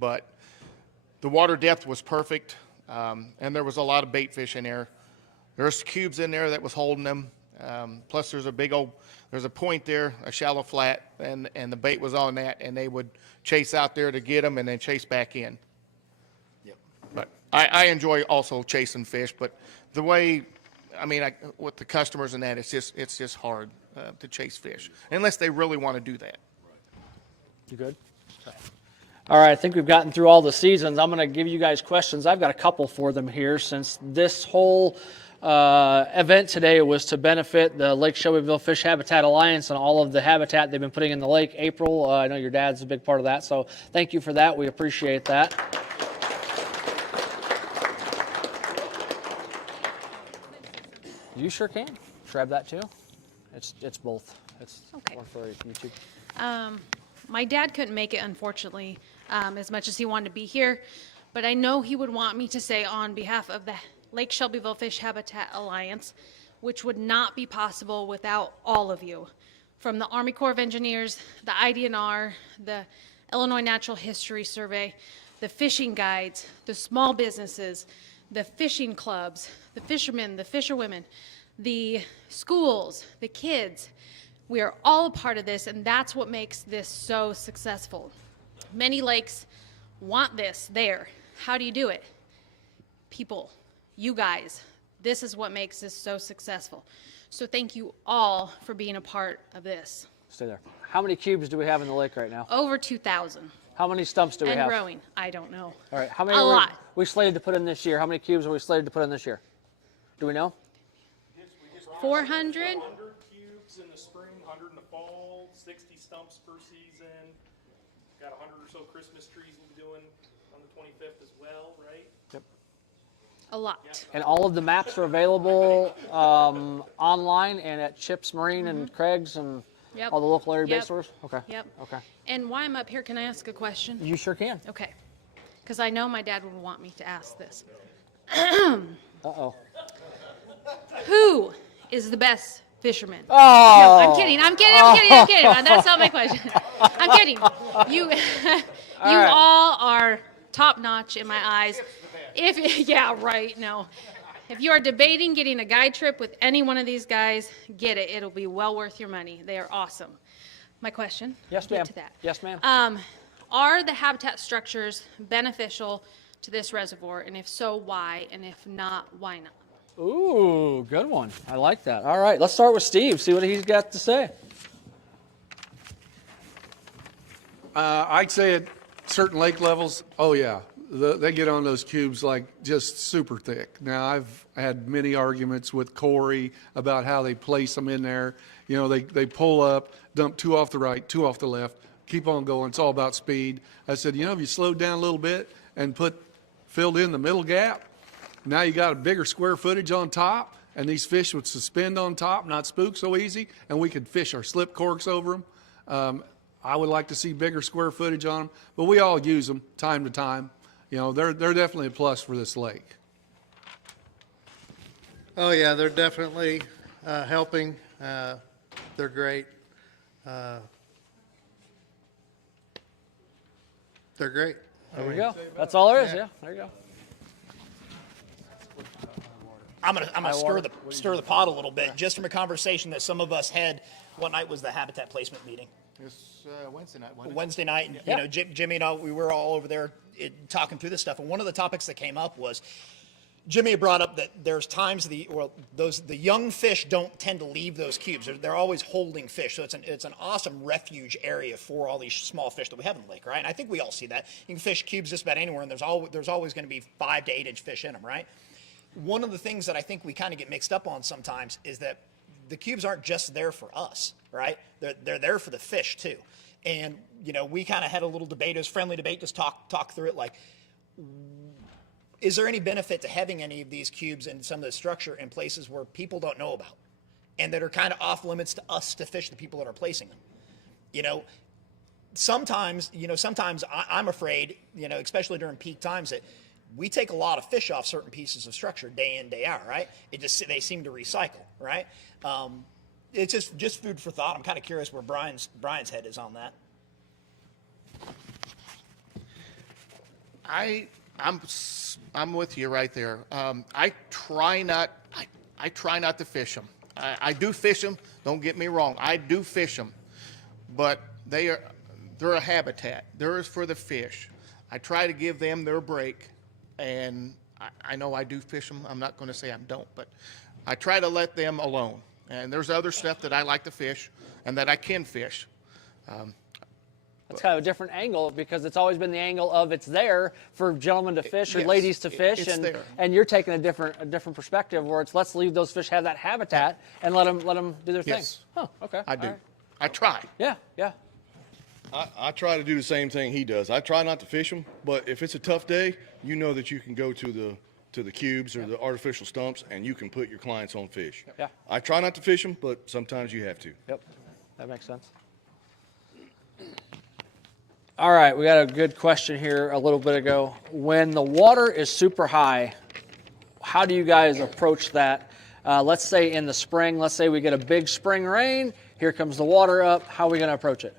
But the water depth was perfect, and there was a lot of bait fish in there. There's cubes in there that was holding them. Plus there's a point there, a shallow flat, and the bait was on that, and they would chase out there to get them and then chase back in. Yep. But I enjoy also chasing fish, but the way, I mean, with the customers and that, it's just hard to chase fish, unless they really want to do that. You good? All right, I think we've gotten through all the seasons. I'm going to give you guys questions. I've got a couple for them here, since this whole event today was to benefit the Lake Shelbyville Fish Habitat Alliance and all of the habitat they've been putting in the lake. April, I know your dad's a big part of that, so thank you for that. We appreciate that. You sure can. Grab that too. It's both. It's Okay. one for YouTube. My dad couldn't make it, unfortunately, as much as he wanted to be here, but I know he would want me to say on behalf of the Lake Shelbyville Fish Habitat Alliance, which would not be possible without all of you, from the Army Corps of Engineers, the IDNR, the Illinois Natural History Survey, the fishing guides, the small businesses, the fishing clubs, the fishermen, the fisherwomen, the schools, the kids. We are all a part of this, and that's what makes this so successful. Many lakes want this there. How do you do it? People, you guys, this is what makes this so successful. So thank you all for being a part of this. Stay there. How many cubes do we have in the lake right now? Over 2,000 How many stumps do we and have? growing. I don't know. All right. How many A are lot. we slated to put in this year? How many cubes are we slated to put in this year? Do we know? 400? cubes in the spring, 100 in the fall, 60 stumps per season. Got 100 or so Christmas trees we'll be doing on the 25th as well, right? A lot. And all of the maps are available online and at Chips Marine and Craig's and Yep. all the local area Yep. base stores? Okay. Yep. Okay. And while I'm up here, can I ask a question? You sure can. Okay. Because I know my dad would want me to ask this. Uh-oh. Who is the best fisherman? Oh! No, I'm kidding. I'm kidding. That's not my question. I'm kidding. You right. all are top notch in my eyes. Yeah, right. No. If you are debating getting a guide trip with any one of these guys, get it. It'll be well worth your money. They are awesome. My question. Yes, get ma'am. to that. Yes, ma'am. Are the habitat structures beneficial to this reservoir? And if so, why? And if not, why not? Ooh, good one. I like that. All right, let's start with Steve, see what he's got to say. I'd say at certain lake levels, oh yeah, they get on those cubes like just super thick. Now, I've had many arguments with Corey about how they place them in there. You know, they pull up, dump 2 off the right, 2 off the left, keep on going. It's all about speed. I said, you know, if you slowed down a little bit and filled in the middle gap, now you got a bigger square footage on top, and these fish would suspend on top, not spook so easy, and we could fish our slip corks over them. I would like to see bigger square footage on them, but we all use them time to time. You know, they're definitely a plus for this lake. Oh, yeah, they're definitely helping. They're great. They're great. There you go. That's all there is, yeah. There you go. I'm gonna stir the pot a little bit, just from a conversation that some of us had. What night was the habitat placement meeting? It's Wednesday night, wasn't it? Wednesday night, and Yeah. you know, Jimmy and I, we were all over there talking through this stuff. And one of the topics that came up was Jimmy brought up that there's times the young fish don't tend to leave those cubes. They're always holding fish, so it's an awesome refuge area for all these small fish that we have in the lake, right? And I think we all see that. You can fish cubes just about anywhere, and there's always going to be 5 to 8 inch fish in them, right? One of the things that I think we kind of get mixed up on sometimes is that the cubes aren't just there for us, right? They're there for the fish too. And you know, we kind of had a little debate, it was a friendly debate, just talk through it. Like, is there any benefit to having any of these cubes and some of the structure in places where people don't know about, and that are kind of off limits to us to fish, the people that are placing them? You know, sometimes I'm afraid, you know, especially during peak times, that we take a lot of fish off certain pieces of structure day in, day out, right? They seem to recycle, right? It's just food for thought. I'm kind of curious where Brian's head is on that. I'm with you right there. I try not to fish them. I do fish them. Don't get me wrong. I do fish them, but they're a habitat. They're for the fish. I try to give them their break, and I know I do fish them. I'm not going to say I don't, but I try to let them alone. And there's other stuff that I like to fish and that I can fish. That's kind of a different angle because it's always been the angle of it's there for gentlemen to fish or Yes, ladies to fish, it's there. and you're taking a different perspective where it's let's leave those fish have that habitat and let them do their Yes. thing. Huh? Okay. I do. All right. I try. Yeah. Yeah. I try to do the same thing he does. I try not to fish them, but if it's a tough day, you know that you can go to the cubes or the artificial stumps, and you can put your clients on fish. Yeah. I try not to fish them, but sometimes you have to. Yep. That makes sense. All right, we got a good question here a little bit ago. When the water is super high, how do you guys approach that? Let's say in the spring, let's say we get a big spring rain, here comes the water up. How are we going to approach it?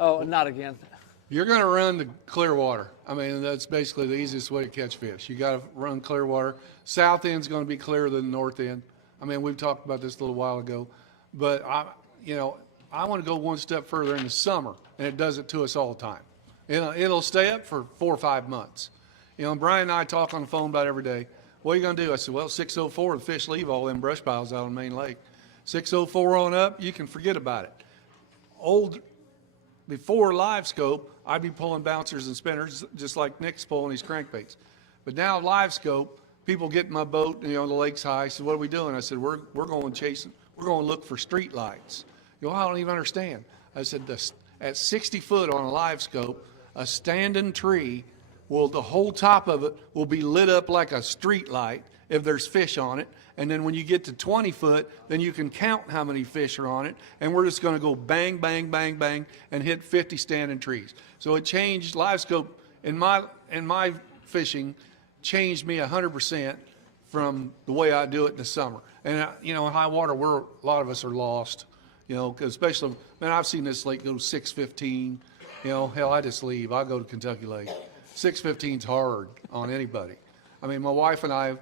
Oh, not again. You're going to run the clear water. I mean, that's basically the easiest way to catch fish. You got to run clear water. South end's going to be clearer than the north end. I mean, we've talked about this a little while ago, but I want to go one step further in the summer, and it does it to us all the time. It'll stay up for 4 or 5 months. You know, Brian and I talk on the phone about it every day. What are you going to do? I said, well, 6:04, the fish leave all them brush piles out on Main Lake. 6:04 on up, you can forget about it. Before live scope, I'd be pulling bouncers and spinners just like Nick's pulling these crankbaits. But now live scope, people get in my boat, the lake's high. I said, what are we doing? I said, we're going chasing. We're going to look for street lights. I don't even understand. I said, at 60 foot on a live scope, a standing tree the whole top of it will be lit up like a street light if there's fish on it. And then when you get to 20 foot, then you can count how many fish are on it. And we're just going to go bang, bang, bang, bang, and hit 50 standing trees. So it changed live scope in my fishing, changed me 100% from the way I do it in the summer. And in high water, a lot of us are lost. 'Cause especially, man, I've seen this lake go 6:15. Hell, I just leave. I go to Kentucky Lake. 6:15's hard on anybody. I mean, my wife and I,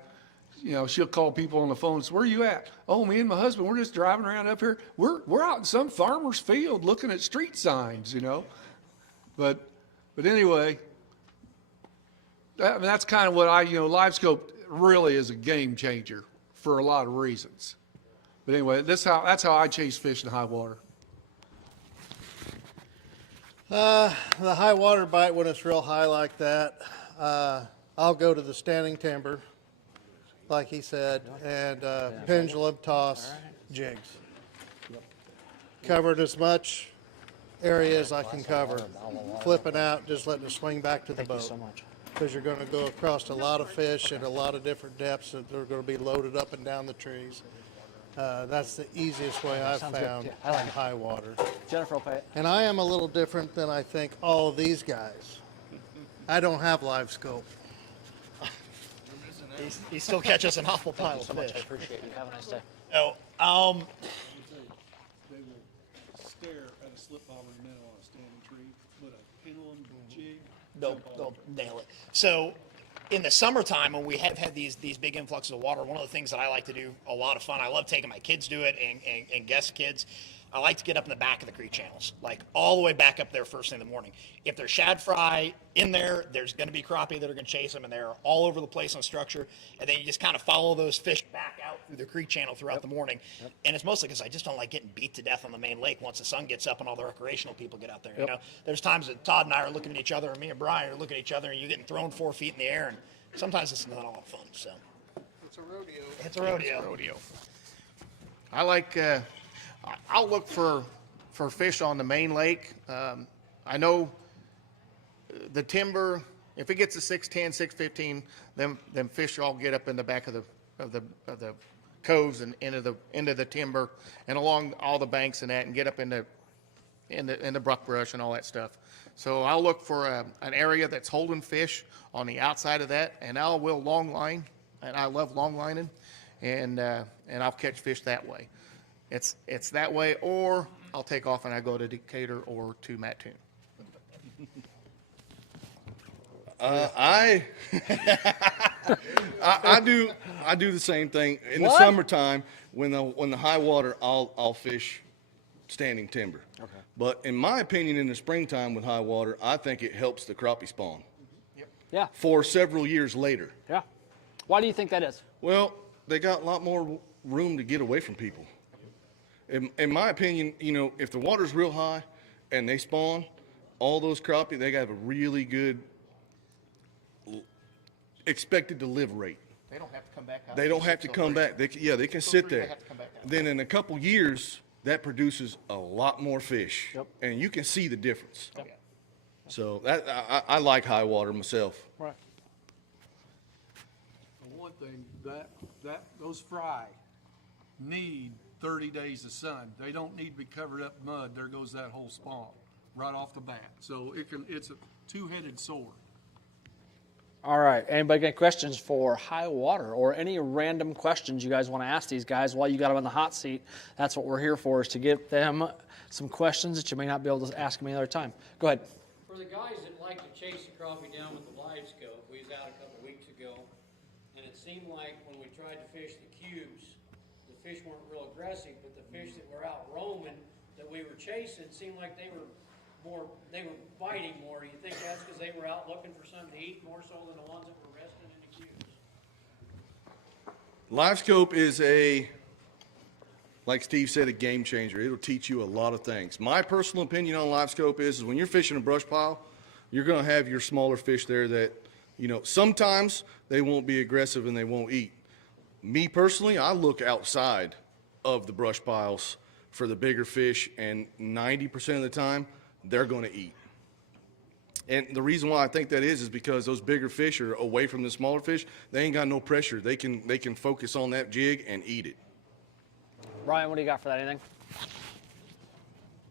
she'll call people on the phone and say, where are you at? Oh, me and my husband, we're just driving around up here. We're out in some farmer's field looking at street signs, But anyway, that's kind of what live scope really is a game changer for a lot of reasons. But anyway, that's how I chase fish in high water. The high water bite, when it's real high like that, I'll go to the standing timber, like he said, and pendulum toss jigs. Covered as much area as I can cover. Flipping out, just letting it swing back to the boat. so much. Because you're going to go across a lot of fish at a lot of different depths that are going to be loaded up and down the trees. That's the easiest way I've Sounds good. found Yeah, I like in it. high water. Jennifer will pay it. And I am a little different than I think all of these guys. I don't have live scope. He still catches an awful pile of So much. I fish. appreciate you. Have a nice day. Oh, They will stare at a slip bobber minnow on a standing tree, put a pendulum jig. they'll nail it. So in the summertime, when we have had these big influxes of water, one of the things that I like to do, a lot of fun, I love taking my kids do it and guest kids. I like to get up in the back of the creek channels, like all the way back up there first thing in the morning. If there's shad fry in there, there's going to be crappie that are going to chase them, and they're all over the place on structure. And then you just kind of follow those fish back out through the creek channel throughout the morning. And it's mostly because I just don't like getting beat to death on the main lake once the sun gets up and all the recreational people get out there. There's times that Todd and I are looking at each other, and me and Brian are looking at each other, and you're getting thrown 4 feet in the air, and sometimes it's not a lot of fun. So It's a rodeo. it's a rodeo. Rodeo. I like, I'll look for fish on the main lake. I know the timber, if it gets to 6:10, 6:15, them fish all get up in the back of the coves and into the timber and along all the banks and that, and get up in the buck brush and all that stuff. So I'll look for an area that's holding fish on the outside of that, and I will long line, and I love long lining, and I'll catch fish that way. It's that way, or I'll take off and I go to Decatur or to Mattoon. I do the same thing in the What? summertime when the high water. I'll fish standing timber. Okay. But in my opinion, in the springtime with high water, I think it helps the crappie spawn Yeah. for several years later. Yeah. Why do you think that is? Well, they got a lot more room to get away from people. In my opinion, if the water's real high and they spawn, all those crappie, they got a really good expected to live rate. They don't have to come back out. They don't have to come back. They can sit they there. have to come back out. Then in a couple years, that produces a lot more fish. Yep. And you can see the difference. Yep. So I like high water myself. Right. Well, one thing, those fry need 30 days of sun. They don't need to be covered up in mud. There goes that whole spawn right off the bat. So it's a two-headed sword. All right. Anybody got questions for high water or any random questions you guys want to ask these guys while you got them in the hot seat? That's what we're here for, is to get them some questions that you may not be able to ask them any other time. Go ahead. For the guys that like to chase the crappie down with the live scope, we was out a couple weeks ago, and it seemed like when we tried to fish the cubes, the fish weren't real aggressive, but the fish that were out roaming that we were chasing seemed like they were biting more. Do you think that's because they were out looking for something to eat more so than the ones that were resting in the cubes? Live scope is like Steve said, a game changer. It'll teach you a lot of things. My personal opinion on live scope is when you're fishing a brush pile, you're going to have your smaller fish there that, You know, sometimes they won't be aggressive and they won't eat. Me personally, I look outside of the brush piles for the bigger fish, and 90% of the time, they're going to eat. And the reason why I think that is because those bigger fish are away from the smaller fish. They ain't got no pressure. They can focus on that jig and eat it. Brian, what do you got for that? Anything?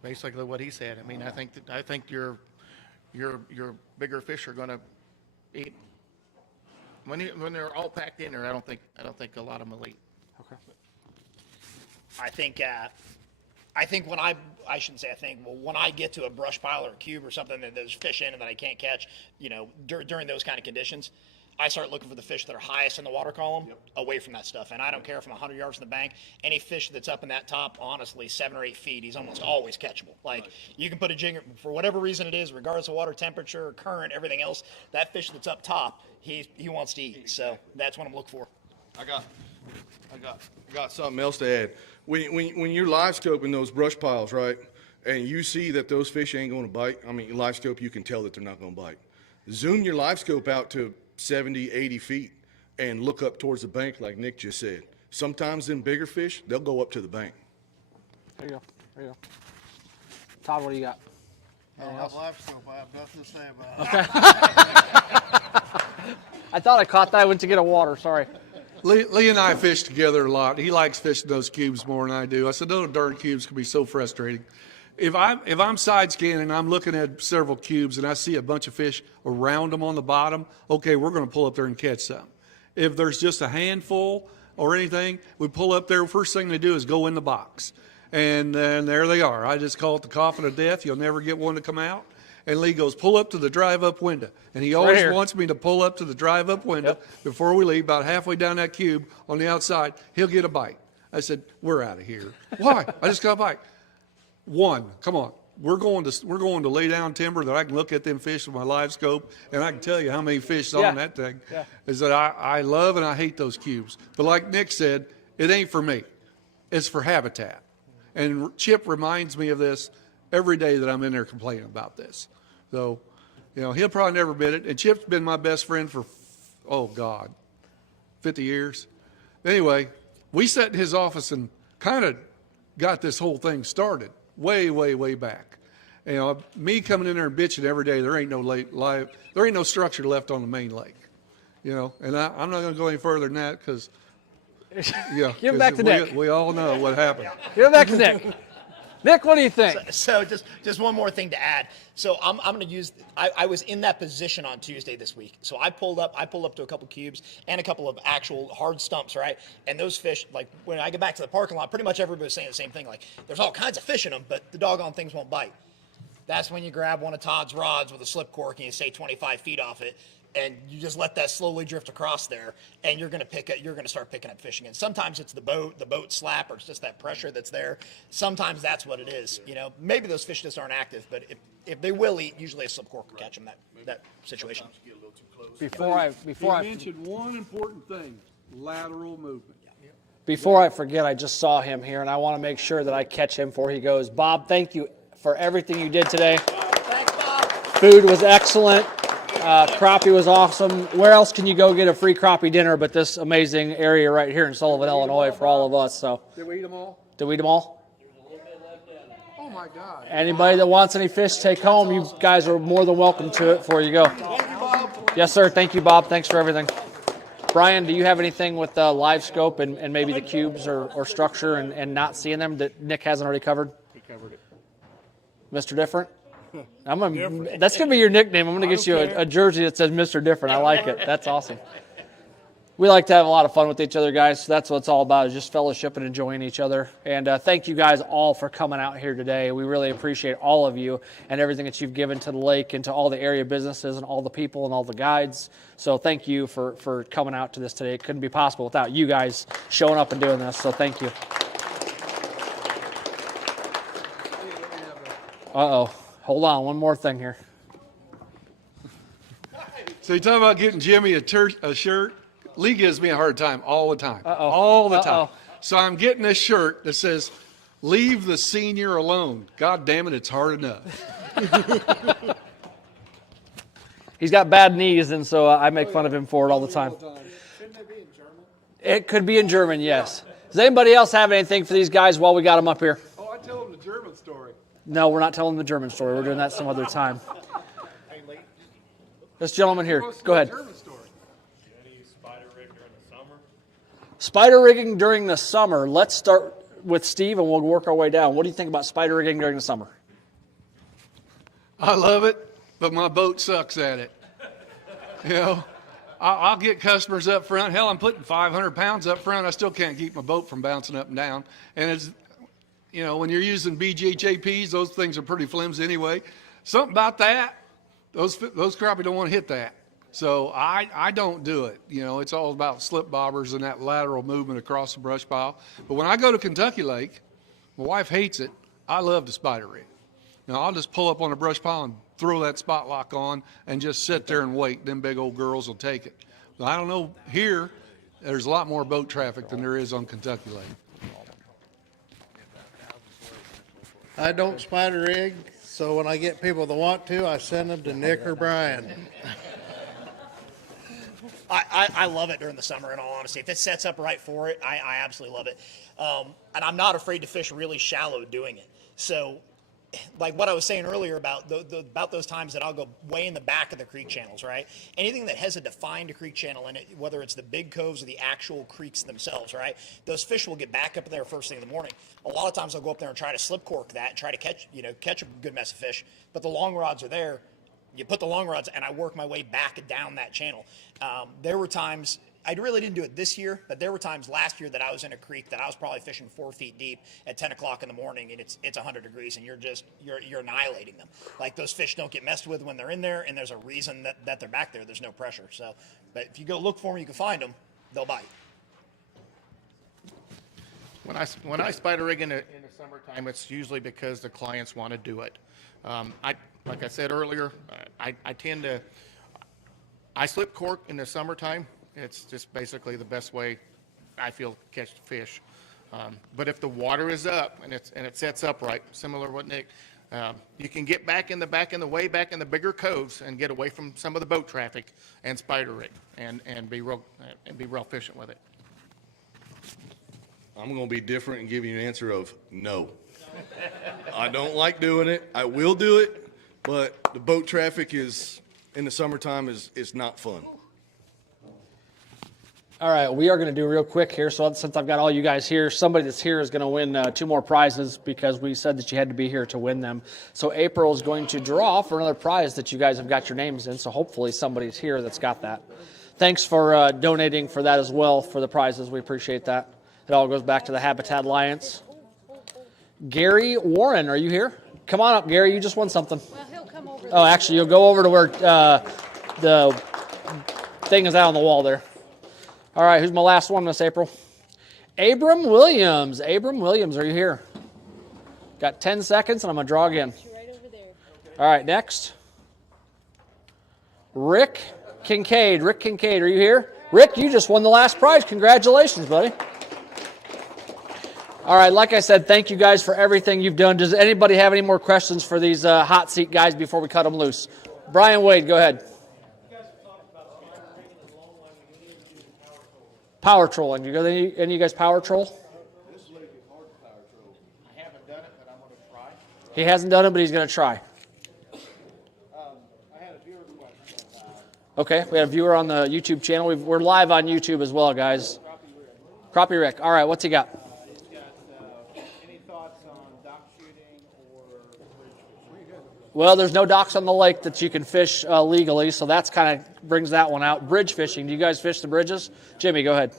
Basically what he said. I mean, I think your bigger fish are going to eat when they're all packed in there. I don't think a lot of them will eat. Okay. I think when I shouldn't say I think, well, when I get to a brush pile or a cube or something that there's fish in it that I can't catch, you know, during those kind of conditions, I start looking for the fish that are highest in the water column away from that stuff. And I don't care if I'm 100 yards from the bank, any fish that's up in that top, honestly, 7 or 8 feet, he's almost always catchable. Like, you can put a jig, for whatever reason it is, regardless of water temperature, current, everything else, that fish that's up top, he wants to eat. So that's what I'm looking for. I got something else to add. When you're live scoping those brush piles, right, and you see that those fish ain't going to bite, I mean, live scope, you can tell that they're not going to bite. Zoom your live scope out to 70, 80 feet and look up towards the bank like Nick just said. Sometimes them bigger fish, they'll go up to the bank. There you go. There you go. Todd, what do you got? I don't have live scope. I have nothing to say about it. I thought I caught that. I went to get a water. Sorry. Lee and I fish together a lot. He likes fishing those cubes more than I do. I said, those darn cubes can be so frustrating. If I'm side scanning and I'm looking at several cubes and I see a bunch of fish around them on the bottom, okay, we're going to pull up there and catch some. If there's just a handful or anything, we pull up there. First thing they do is go in the box. And then there they are. I just call it the coffin of death. You'll never get one to come out. And Lee goes, pull up to the drive-up window. And he always wants me to pull up to the drive-up window before we leave, about halfway down that cube on the outside. He'll get a bite. I said, we're out of here. Why? I just got a bite. One, come on. We're going to lay down timber that I can look at them fish with my live scope, and I can tell you how many fish is on that thing. Yeah. Is that I love and I hate those cubes. But like Nick said, it ain't for me. It's for habitat. And Chip reminds me of this every day that I'm in there complaining about this. So, you know, he'll probably never admit it. And Chip's been my best friend for, 50 years. Anyway, we sat in his office and kind of got this whole thing started way, way, way back. You know, me coming in there and bitching every day, there ain't no structure left on the main lake. You know, and I'm not going to go any further than that because, yeah. Give it back to Nick. We all know what happened. Give it back to Nick. Nick, what do you think? So just one more thing to add. So I'm going to use. I was in that position on Tuesday this week. So I pulled up to a couple cubes and a couple of actual hard stumps, right? And those fish, like when I get back to the parking lot, pretty much everybody was saying the same thing. Like, there's all kinds of fish in them, but the doggone things won't bite. That's when you grab one of Todd's rods with a slip cork and you stay 25 feet off it, and you just let that slowly drift across there, and you're going to start picking up fish again. Sometimes it's the boat slap, or it's just that pressure that's there. Sometimes that's what it is. You know, maybe those fish just aren't active, but if they will eat, usually a slip cork will catch them. That situation. Before I mentioned one important thing: lateral movement. Before I forget, I just saw him here, and I want to make sure that I catch him before he goes. Bob, thank you for everything you did today. Thanks, Bob. Food was excellent. Crappie was awesome. Where else can you go get a free crappie dinner but this amazing area right here in Sullivan, Illinois for all of us? So, Did we eat them all? did we eat them all? Oh my God. Anybody that wants any fish to take home, you guys are more than welcome to it before you go. Thank you, Bob. Yes, sir. Thank you, Bob. Thanks for everything. Brian, do you have anything with live scope and maybe the cubes or structure and not seeing them that Nick hasn't already covered? He covered it. Mr. Different? That's going to be your nickname. I'm going to get you a jersey that says Mr. Different. I like it. That's awesome. We like to have a lot of fun with each other, guys. So that's what it's all about, is just fellowship and enjoying each other. And thank you guys all for coming out here today. We really appreciate all of you and everything that you've given to the lake and to all the area businesses and all the people and all the guides. So thank you for coming out to this today. It couldn't be possible without you guys showing up and doing this. So thank you. Uh-oh. Hold on, one more thing here. So you talking about getting Jimmy a shirt? Lee gives me a hard time all the time. Uh-oh. All the time. So I'm getting this shirt that says, "Leave the senior alone." God damn it, it's hard enough. He's got bad knees, and so I make fun of him for it all the time. Shouldn't it be in German? It could be in German, yes. Does anybody else have anything for these guys while we got them up here? Oh, I tell them the German story. No, we're not telling the German story. We're doing that some other time. This gentleman here, go ahead. German story. Any spider rig during the summer? Spider rigging during the summer. Let's start with Steve, and we'll work our way down. What do you think about spider rigging during the summer? I love it, but my boat sucks at it. You know, I'll get customers up front. Hell, I'm putting 500 pounds up front. I still can't keep my boat from bouncing up and down. And it's, you know, when you're using BGHAPs, those things are pretty flimsy anyway. Something about that, those crappie don't want to hit that. So I don't do it. You know, it's all about slip bobbers and that lateral movement across the brush pile. But when I go to Kentucky Lake, my wife hates it. I love the spider rig. Now, I'll just pull up on a brush pile and throw that spot lock on and just sit there and wait. Them big old girls will take it. But I don't know, here, there's a lot more boat traffic than there is on Kentucky Lake. I don't spider rig, so when I get people that want to, I send them to Nick or Brian. I love it during the summer, in all honesty. If it sets up right for it, I absolutely love it. And I'm not afraid to fish really shallow doing it. So, like what I was saying earlier about about those times that I'll go way in the back of the creek channels, right? Anything that has a defined creek channel in it, whether it's the big coves or the actual creeks themselves, right? Those fish will get back up there first thing in the morning. A lot of times I'll go up there and try to slip cork that and try to catch a good mess of fish. But the long rods are there. You put the long rods, and I work my way back down that channel. There were times, I really didn't do it this year, but there were times last year that I was in a creek that I was probably fishing 4 feet deep at 10 o'clock in the morning, and it's 100 degrees, and you're annihilating them. Like, those fish don't get messed with when they're in there, and there's a reason that they're back there. There's no pressure. So, but if you go look for them, you can find them. They'll bite. When I spider rig in the summertime, it's usually because the clients want to do it. Like I said earlier, I slip cork in the summertime. It's just basically the best way I feel to catch fish. But if the water is up and it sets up right, similar to what Nick, you can get way back in the bigger coves and get away from some of the boat traffic and spider rig and be real efficient with it. I'm going to be different and give you an answer of no. I don't like doing it. I will do it, but the boat traffic in the summertime is not fun. All right, we are going to do real quick here. So since I've got all you guys here, somebody that's here is going to win 2 more prizes because we said that you had to be here to win them. So April is going to draw for another prize that you guys have got your names in. So hopefully somebody's here that's got that. Thanks for donating for that as well for the prizes. We appreciate that. It all goes back to the Habitat Alliance. Gary Warren, are you here? Come on up, Gary. You just won something. Well, he'll come over. Oh, actually, you'll go over to where the thing is out on the wall there. All right, who's my last one, Miss April? Abram Williams. Abram Williams, are you here? Got 10 seconds, and I'm going to draw again. Right over there. All right, next. Rick Kincaid. Rick Kincaid, are you here? Rick, you just won the last prize. Congratulations, buddy. All right, like I said, thank you guys for everything you've done. Does anybody have any more questions for these hot seat guys before we cut them loose? Brian Wade, go ahead. Power trolling. You got any of you guys power troll? I haven't done it, but I'm going to try. He hasn't done it, but he's going to try. I had a viewer question. Okay, we have a viewer on the YouTube channel. We're live on YouTube as well, guys. Crappie Rick. All right, what's he got? Any thoughts on dock shooting or bridge fishing? Well, there's no docks on the lake that you can fish legally, so that's kind of brings that one out. Bridge fishing. Do you guys fish the bridges? Jimmy, go ahead.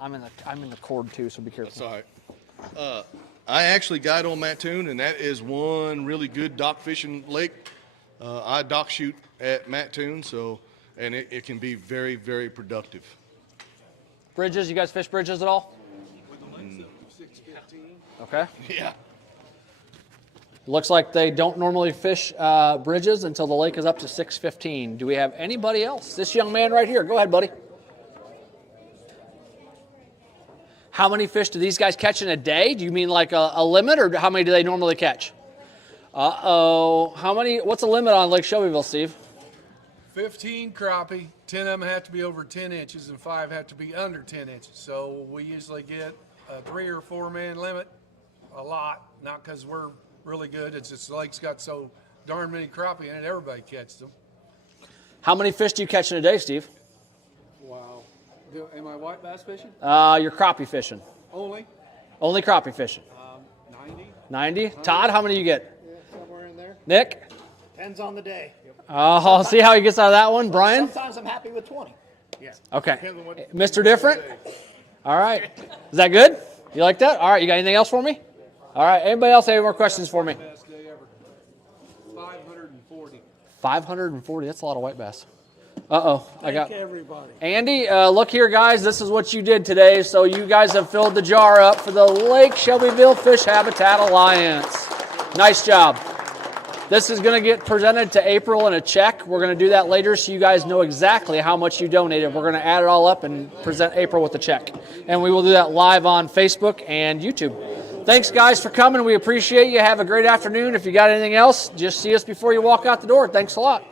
I'm in the cord too, so be careful. That's all right. I actually guide on Mattoon, and that is one really good dock fishing lake. I dock shoot at Mattoon, and it can be very, very productive. Bridges, you guys fish bridges at all? With the links up to 615. Okay. Yeah. Looks like they don't normally fish bridges until the lake is up to 615. Do we have anybody else? This young man right here. Go ahead, buddy. How many fish do these guys catch in a day? Do you mean like a limit, or how many do they normally catch? Uh-oh. What's the limit on Lake Shelbyville, Steve? 15 crappie, 10 of them have to be over 10 inches and 5 have to be under 10 inches. So we usually get a 3 or 4 man limit, a lot, not because we're really good. It's just the lake's got so darn many crappie in it, everybody catches them. How many fish do you catch in a day, Steve? Wow. Am I white bass fishing? You're crappie fishing. Only Only crappie fishing. 90. 90? Todd, how many you get? Somewhere in there. Nick? Depends on the day. Oh, see how he gets out of that one? Brian? Sometimes I'm happy with 20. Okay. Mr. Different? All right. Is that good? You like that? All right. You got anything else for me? All right. Anybody else have any more questions for me? Best day ever. 540. 540. That's a lot of white bass. Uh-oh. I got Everybody. Andy, look here, guys. This is what you did today. So you guys have filled the jar up for the Lake Shelbyville Fish Habitat Alliance. Nice job. This is going to get presented to April in a check. We're going to do that later so you guys know exactly how much you donated. We're going to add it all up and present April with the check. And we will do that live on Facebook and YouTube. Thanks, guys, for coming. We appreciate you. Have a great afternoon. If you got anything else, just see us before you walk out the door. Thanks a lot.